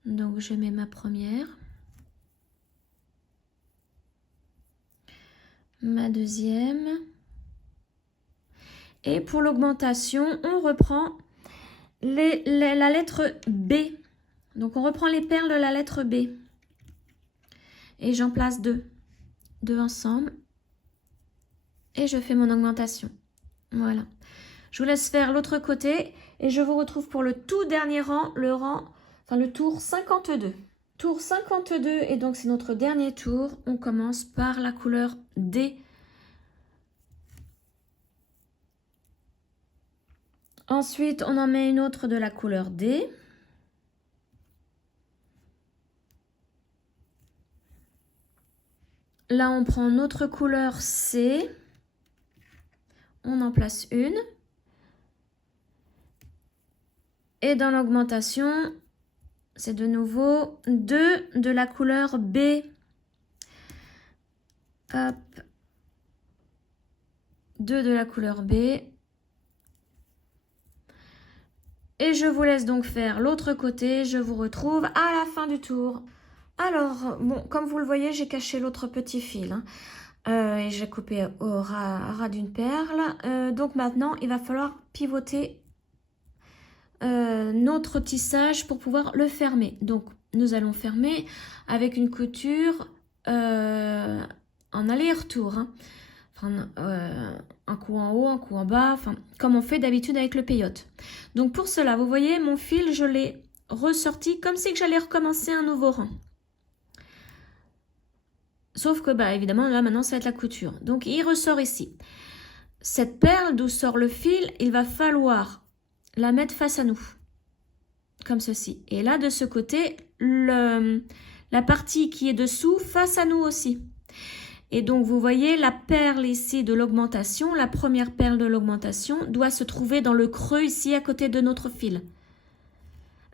Donc, je mets ma première. Ma deuxième. Et pour l'augmentation, on reprend la lettre B. Donc, on reprend les perles de la lettre B. Et j'en place deux. Deux ensemble. Et je fais mon augmentation. Voilà. Je vous laisse faire l'autre côté. Et je vous retrouve pour le tout dernier rang, le tour 52. Tour 52, et donc c'est notre dernier tour. On commence par la couleur D. Ensuite, on en met une autre de la couleur D. Là, on prend notre couleur C. On en place une. Et dans l'augmentation, c'est de nouveau deux de la couleur B. Hop. Deux de la couleur B. Et je vous laisse donc faire l'autre côté. Je vous retrouve à la fin du tour. Alors, bon, comme vous le voyez, j'ai caché l'autre petit fil. Et j'ai coupé au ras d'une perle. Donc maintenant, il va falloir pivoter notre tissage pour pouvoir le fermer. Donc, nous allons fermer avec une couture en aller-retour. Enfin, un coup en haut, un coup en bas, enfin, comme on fait d'habitude avec le peyote. Donc pour cela, vous voyez, mon fil, je l'ai ressorti comme si j'allais recommencer un nouveau rang. Sauf que, bah, évidemment, là, maintenant, ça va être la couture. Donc, il ressort ici. Cette perle d'où sort le fil, il va falloir la mettre face à nous. Comme ceci. Et là, de ce côté, la partie qui est dessous, face à nous aussi. Et donc, vous voyez, la perle ici de l'augmentation, la première perle de l'augmentation, doit se trouver dans le creux ici, à côté de notre fil.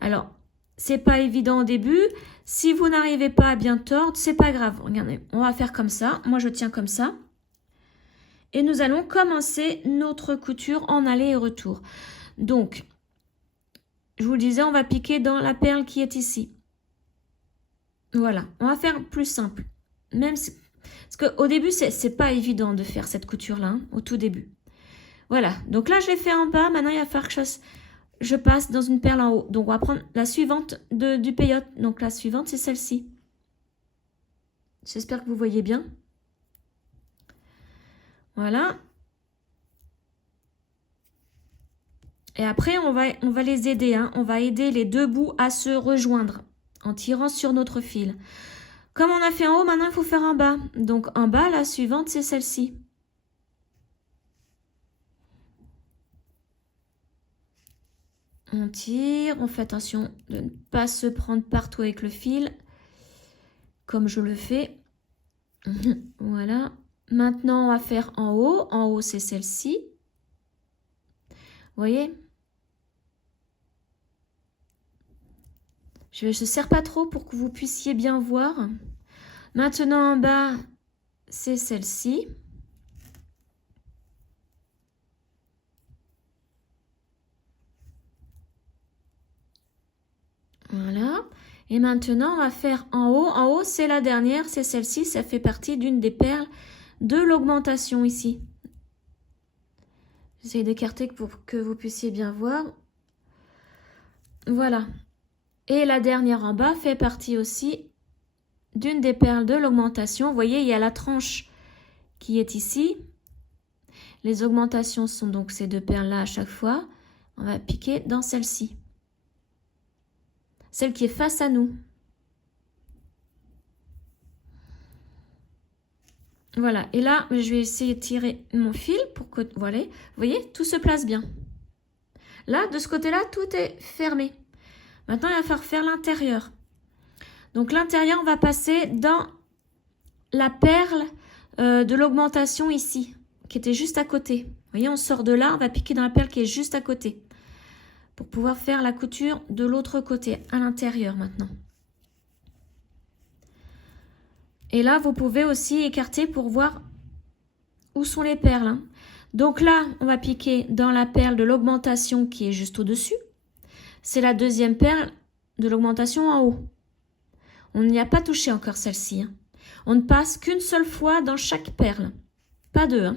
Alors, c'est pas évident au début. Si vous n'arrivez pas à bien tordre, c'est pas grave. Regardez, on va faire comme ça. Moi, je tiens comme ça. Et nous allons commencer notre couture en aller et retour. Donc, je vous le disais, on va piquer dans la perle qui est ici. Voilà, on va faire plus simple. Même si... Parce qu'au début, c'est pas évident de faire cette couture-là, hein, au tout début. Voilà, donc là, je l'ai fait en bas. Maintenant, il va falloir que je passe dans une perle en haut. Donc, on va prendre la suivante du peyote. Donc, la suivante, c'est celle-ci. J'espère que vous voyez bien. Voilà. Et après, on va les aider. Hein. On va aider les deux bouts à se rejoindre en tirant sur notre fil. Comme on a fait en haut, maintenant, il faut faire en bas. Donc, en bas, la suivante, c'est celle-ci. On tire, on fait attention de ne pas se prendre partout avec le fil, comme je le fais. Voilà. Maintenant, on va faire en haut. En haut, c'est celle-ci. Vous voyez? Je ne serre pas trop pour que vous puissiez bien voir. Maintenant, en bas, c'est celle-ci. Voilà. Et maintenant, on va faire en haut. En haut, c'est la dernière, c'est celle-ci. Ça fait partie d'une des perles de l'augmentation ici. J'essaie d'écarter pour que vous puissiez bien voir. Voilà. Et la dernière en bas fait partie aussi d'une des perles de l'augmentation. Vous voyez, il y a la tranche qui est ici. Les augmentations sont donc ces deux perles-là à chaque fois. On va piquer dans celle-ci. Celle qui est face à nous. Voilà. Et là, je vais essayer de tirer mon fil pour que... Voilà. Vous voyez, tout se place bien. Là, de ce côté-là, tout est fermé. Maintenant, il va falloir faire l'intérieur. Donc, l'intérieur, on va passer dans la perle de l'augmentation ici, qui était juste à côté. Vous voyez, on sort de là, on va piquer dans la perle qui est juste à côté. Pour pouvoir faire la couture de l'autre côté, à l'intérieur maintenant. Et là, vous pouvez aussi écarter pour voir où sont les perles. Hein. Donc là, on va piquer dans la perle de l'augmentation qui est juste au-dessus. C'est la deuxième perle de l'augmentation en haut. On n'y a pas touché encore celle-ci. Hein. On ne passe qu'une seule fois dans chaque perle. Pas deux. Hein.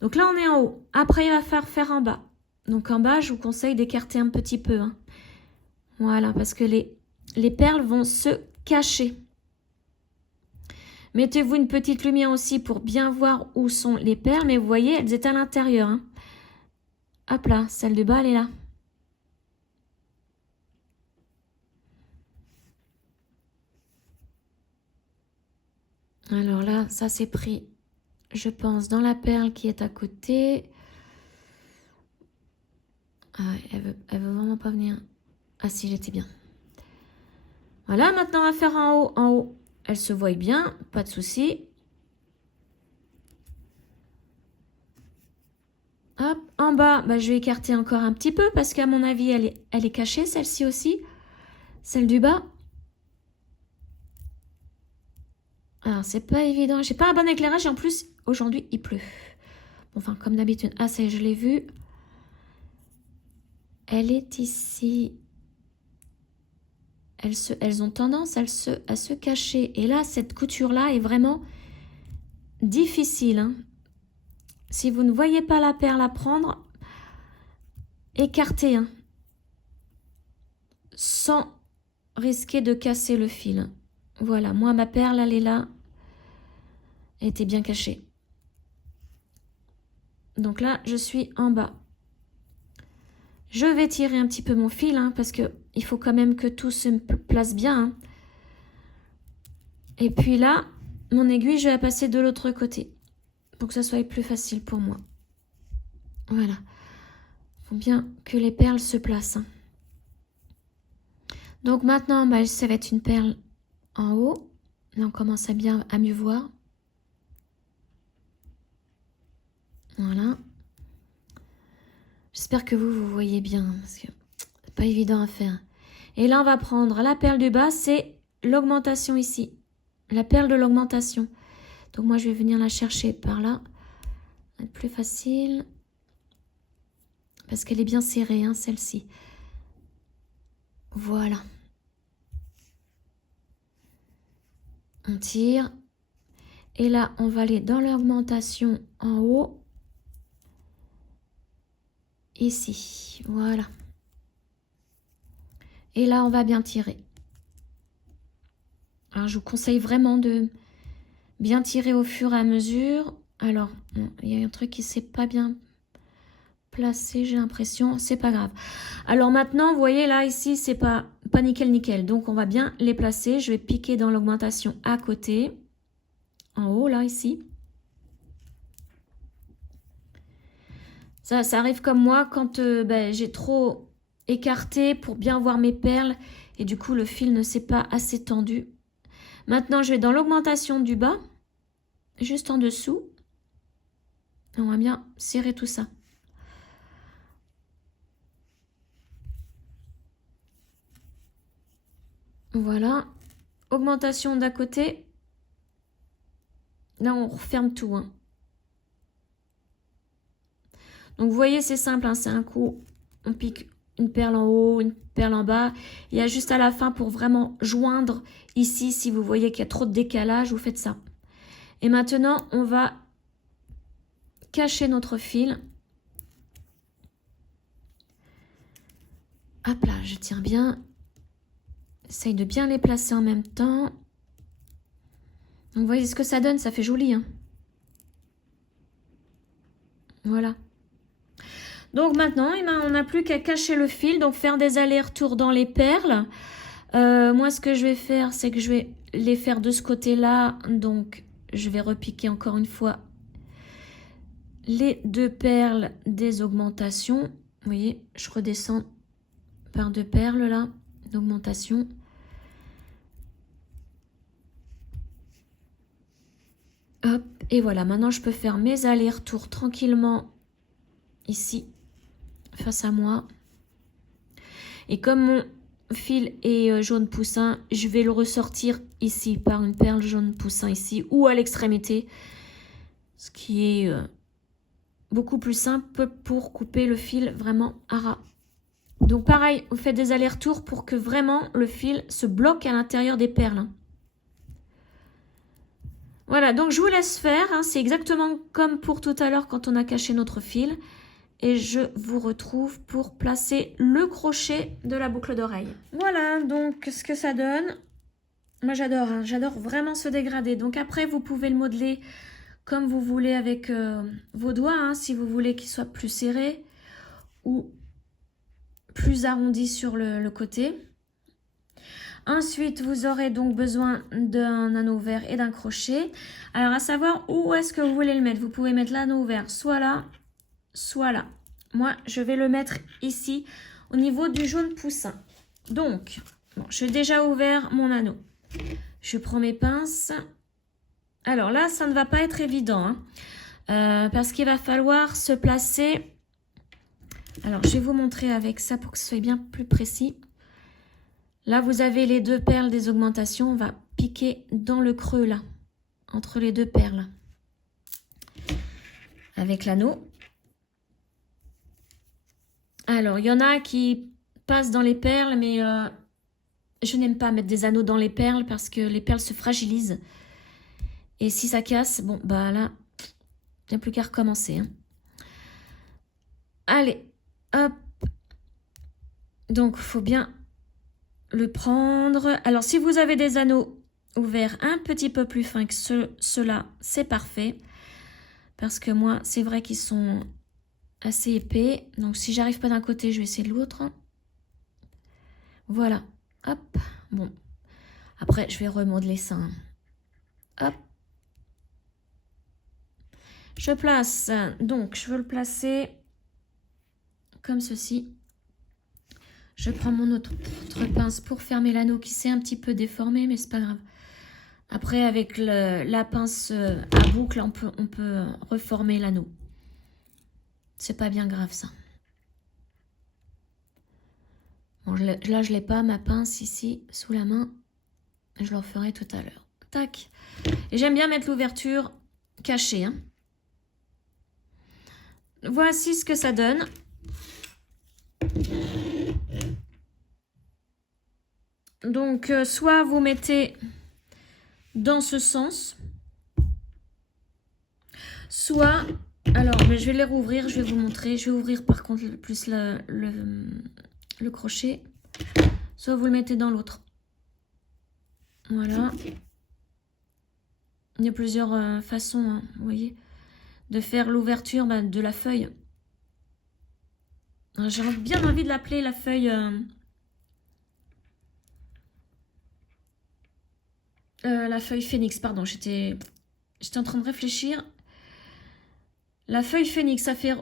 Donc là, on est en haut. Après, il va falloir faire en bas. Donc en bas, je vous conseille d'écarter un petit peu. Hein. Voilà, parce que les perles vont se cacher. Mettez-vous une petite lumière aussi pour bien voir où sont les perles. Mais vous voyez, elles étaient à l'intérieur. Hein. Hop là, celle du bas, elle est là. Alors là, ça c'est pris, je pense, dans la perle qui est à côté. Ah, elle veut vraiment pas venir. Ah si, j'étais bien. Voilà, maintenant on va faire en haut. En haut, elle se voit bien, pas de souci. Hop, en bas, bah, je vais écarter encore un petit peu parce qu'à mon avis, elle est cachée, celle-ci aussi. Celle du bas. Alors, c'est pas évident. J'ai pas un bon éclairage et en plus, aujourd'hui, il pleut. Enfin, comme d'habitude. Ah, ça y est, je l'ai vue. Elle est ici. Elles ont tendance à se cacher. Et là, cette couture-là est vraiment difficile. Hein. Si vous ne voyez pas la perle à prendre, écartez. Hein, sans risquer de casser le fil. Voilà, moi, ma perle, elle est là. Elle était bien cachée. Donc là, je suis en bas. Je vais tirer un petit peu mon fil, hein, parce que il faut quand même que tout se place bien. Hein. Et puis là, mon aiguille, je vais la passer de l'autre côté. Pour que ça soit plus facile pour moi. Voilà. Il faut bien que les perles se placent. Hein. Donc maintenant, bah, ça va être une perle en haut. Là, on commence à mieux voir. Voilà. J'espère que vous voyez bien, parce que c'est pas évident à faire. Et là, on va prendre la perle du bas, c'est l'augmentation ici. La perle de l'augmentation. Donc moi, je vais venir la chercher par là. Ça va être plus facile. Parce qu'elle est bien serrée, hein, celle-ci. Voilà. On tire. Et là, on va aller dans l'augmentation en haut. Ici, voilà. Et là, on va bien tirer. Alors, je vous conseille vraiment de bien tirer au fur et à mesure. Alors, il y a un truc qui ne s'est pas bien placé, j'ai l'impression. C'est pas grave. Alors maintenant, vous voyez, là, ici, c'est pas nickel. Donc, on va bien les placer. Je vais piquer dans l'augmentation à côté. En haut, là, ici. Ça arrive comme moi quand j'ai trop écarté pour bien voir mes perles et du coup le fil ne s'est pas assez tendu. Maintenant je vais dans l'augmentation du bas, juste en dessous. On va bien serrer tout ça. Voilà, augmentation d'à côté. Là on referme tout. Hein. Donc vous voyez c'est simple, hein, c'est un coup, on pique une perle en haut, une perle en bas. Il y a juste à la fin pour vraiment joindre ici, si vous voyez qu'il y a trop de décalage, vous faites ça. Et maintenant, on va cacher notre fil. Hop là, je tiens bien. Essaye de bien les placer en même temps. Donc, vous voyez ce que ça donne, ça fait joli, hein. Voilà. Donc maintenant, eh ben, on n'a plus qu'à cacher le fil, donc faire des allers-retours dans les perles. Moi, ce que je vais faire, c'est que je vais les faire de ce côté-là. Donc, je vais repiquer encore une fois les 2 perles des augmentations. Vous voyez, je redescends par 2 perles là, d'augmentation. Hop, et voilà, maintenant je peux faire mes allers-retours tranquillement ici, face à moi. Et comme mon fil est jaune poussin, je vais le ressortir ici par une perle jaune poussin ici ou à l'extrémité, ce qui est beaucoup plus simple pour couper le fil vraiment à ras. Donc pareil, vous faites des allers-retours pour que vraiment le fil se bloque à l'intérieur des perles. Voilà, donc je vous laisse faire, hein, c'est exactement comme pour tout à l'heure quand on a caché notre fil. Et je vous retrouve pour placer le crochet de la boucle d'oreille. Voilà, donc ce que ça donne. Moi j'adore, hein, j'adore vraiment ce dégradé. Donc après, vous pouvez le modeler comme vous voulez avec vos doigts, hein, si vous voulez qu'il soit plus serré ou plus arrondi sur le côté. Ensuite, vous aurez donc besoin d'un anneau vert et d'un crochet. Alors, à savoir où est-ce que vous voulez le mettre. Vous pouvez mettre l'anneau vert soit là, soit là. Moi, je vais le mettre ici, au niveau du jaune poussin. Donc, bon, j'ai déjà ouvert mon anneau. Je prends mes pinces. Alors là, ça ne va pas être évident, hein, parce qu'il va falloir se placer. Alors, je vais vous montrer avec ça pour que ce soit bien plus précis. Là, vous avez les 2 perles des augmentations. On va piquer dans le creux, là, entre les 2 perles. Avec l'anneau. Alors, il y en a qui passent dans les perles, mais je n'aime pas mettre des anneaux dans les perles parce que les perles se fragilisent. Et si ça casse, bon, bah là, il n'y a plus qu'à recommencer, hein. Allez, hop. Donc, il faut bien le prendre. Alors, si vous avez des anneaux ouverts un petit peu plus fins que ceux-là, c'est parfait. Parce que moi, c'est vrai qu'ils sont assez épais. Donc, si j'arrive pas d'un côté, je vais essayer de l'autre. Voilà. Hop. Bon. Après, je vais remodeler ça, hein. Hop. Je place. Donc, je veux le placer comme ceci. Je prends mon autre pince pour fermer l'anneau qui s'est un petit peu déformé, mais c'est pas grave. Après, avec la pince à boucle, on peut reformer l'anneau. C'est pas bien grave, ça. Bon, là, je l'ai pas, ma pince ici, sous la main. Je le referai tout à l'heure. Tac. Et j'aime bien mettre l'ouverture cachée, hein. Voici ce que ça donne. Donc, soit vous mettez dans ce sens, soit... Alors, mais je vais les rouvrir, je vais vous montrer. Je vais ouvrir par contre plus le crochet. Soit vous le mettez dans l'autre. Voilà. Il y a plusieurs façons, hein, vous voyez, de faire l'ouverture de la feuille. J'ai bien envie de l'appeler la feuille... la feuille phénix, pardon, j'étais en train de réfléchir. La feuille phénix, ça fait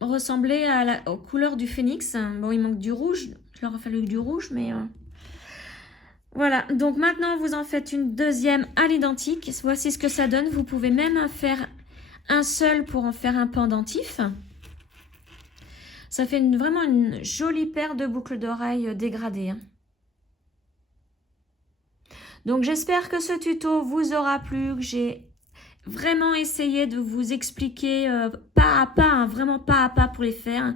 ressembler aux couleurs du phénix. Bon, il manque du rouge, il leur a fallu du rouge, mais... Voilà, donc maintenant vous en faites une deuxième à l'identique. Voici ce que ça donne. Vous pouvez même faire un seul pour en faire un pendentif. Ça fait vraiment une jolie paire de boucles d'oreilles dégradées, hein. Donc j'espère que ce tuto vous aura plu, que j'ai vraiment essayé de vous expliquer pas à pas, hein, vraiment pas à pas pour les faire.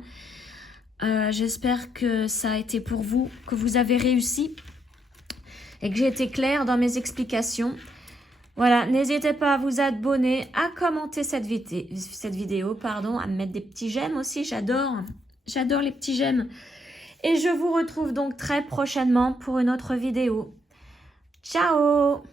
J'espère que ça a été pour vous, que vous avez réussi et que j'ai été claire dans mes explications. Voilà, n'hésitez pas à vous abonner, à commenter cette vidéo, pardon, à me mettre des petits j'aime aussi, j'adore les petits j'aime. Et je vous retrouve donc très prochainement pour une autre vidéo. Ciao!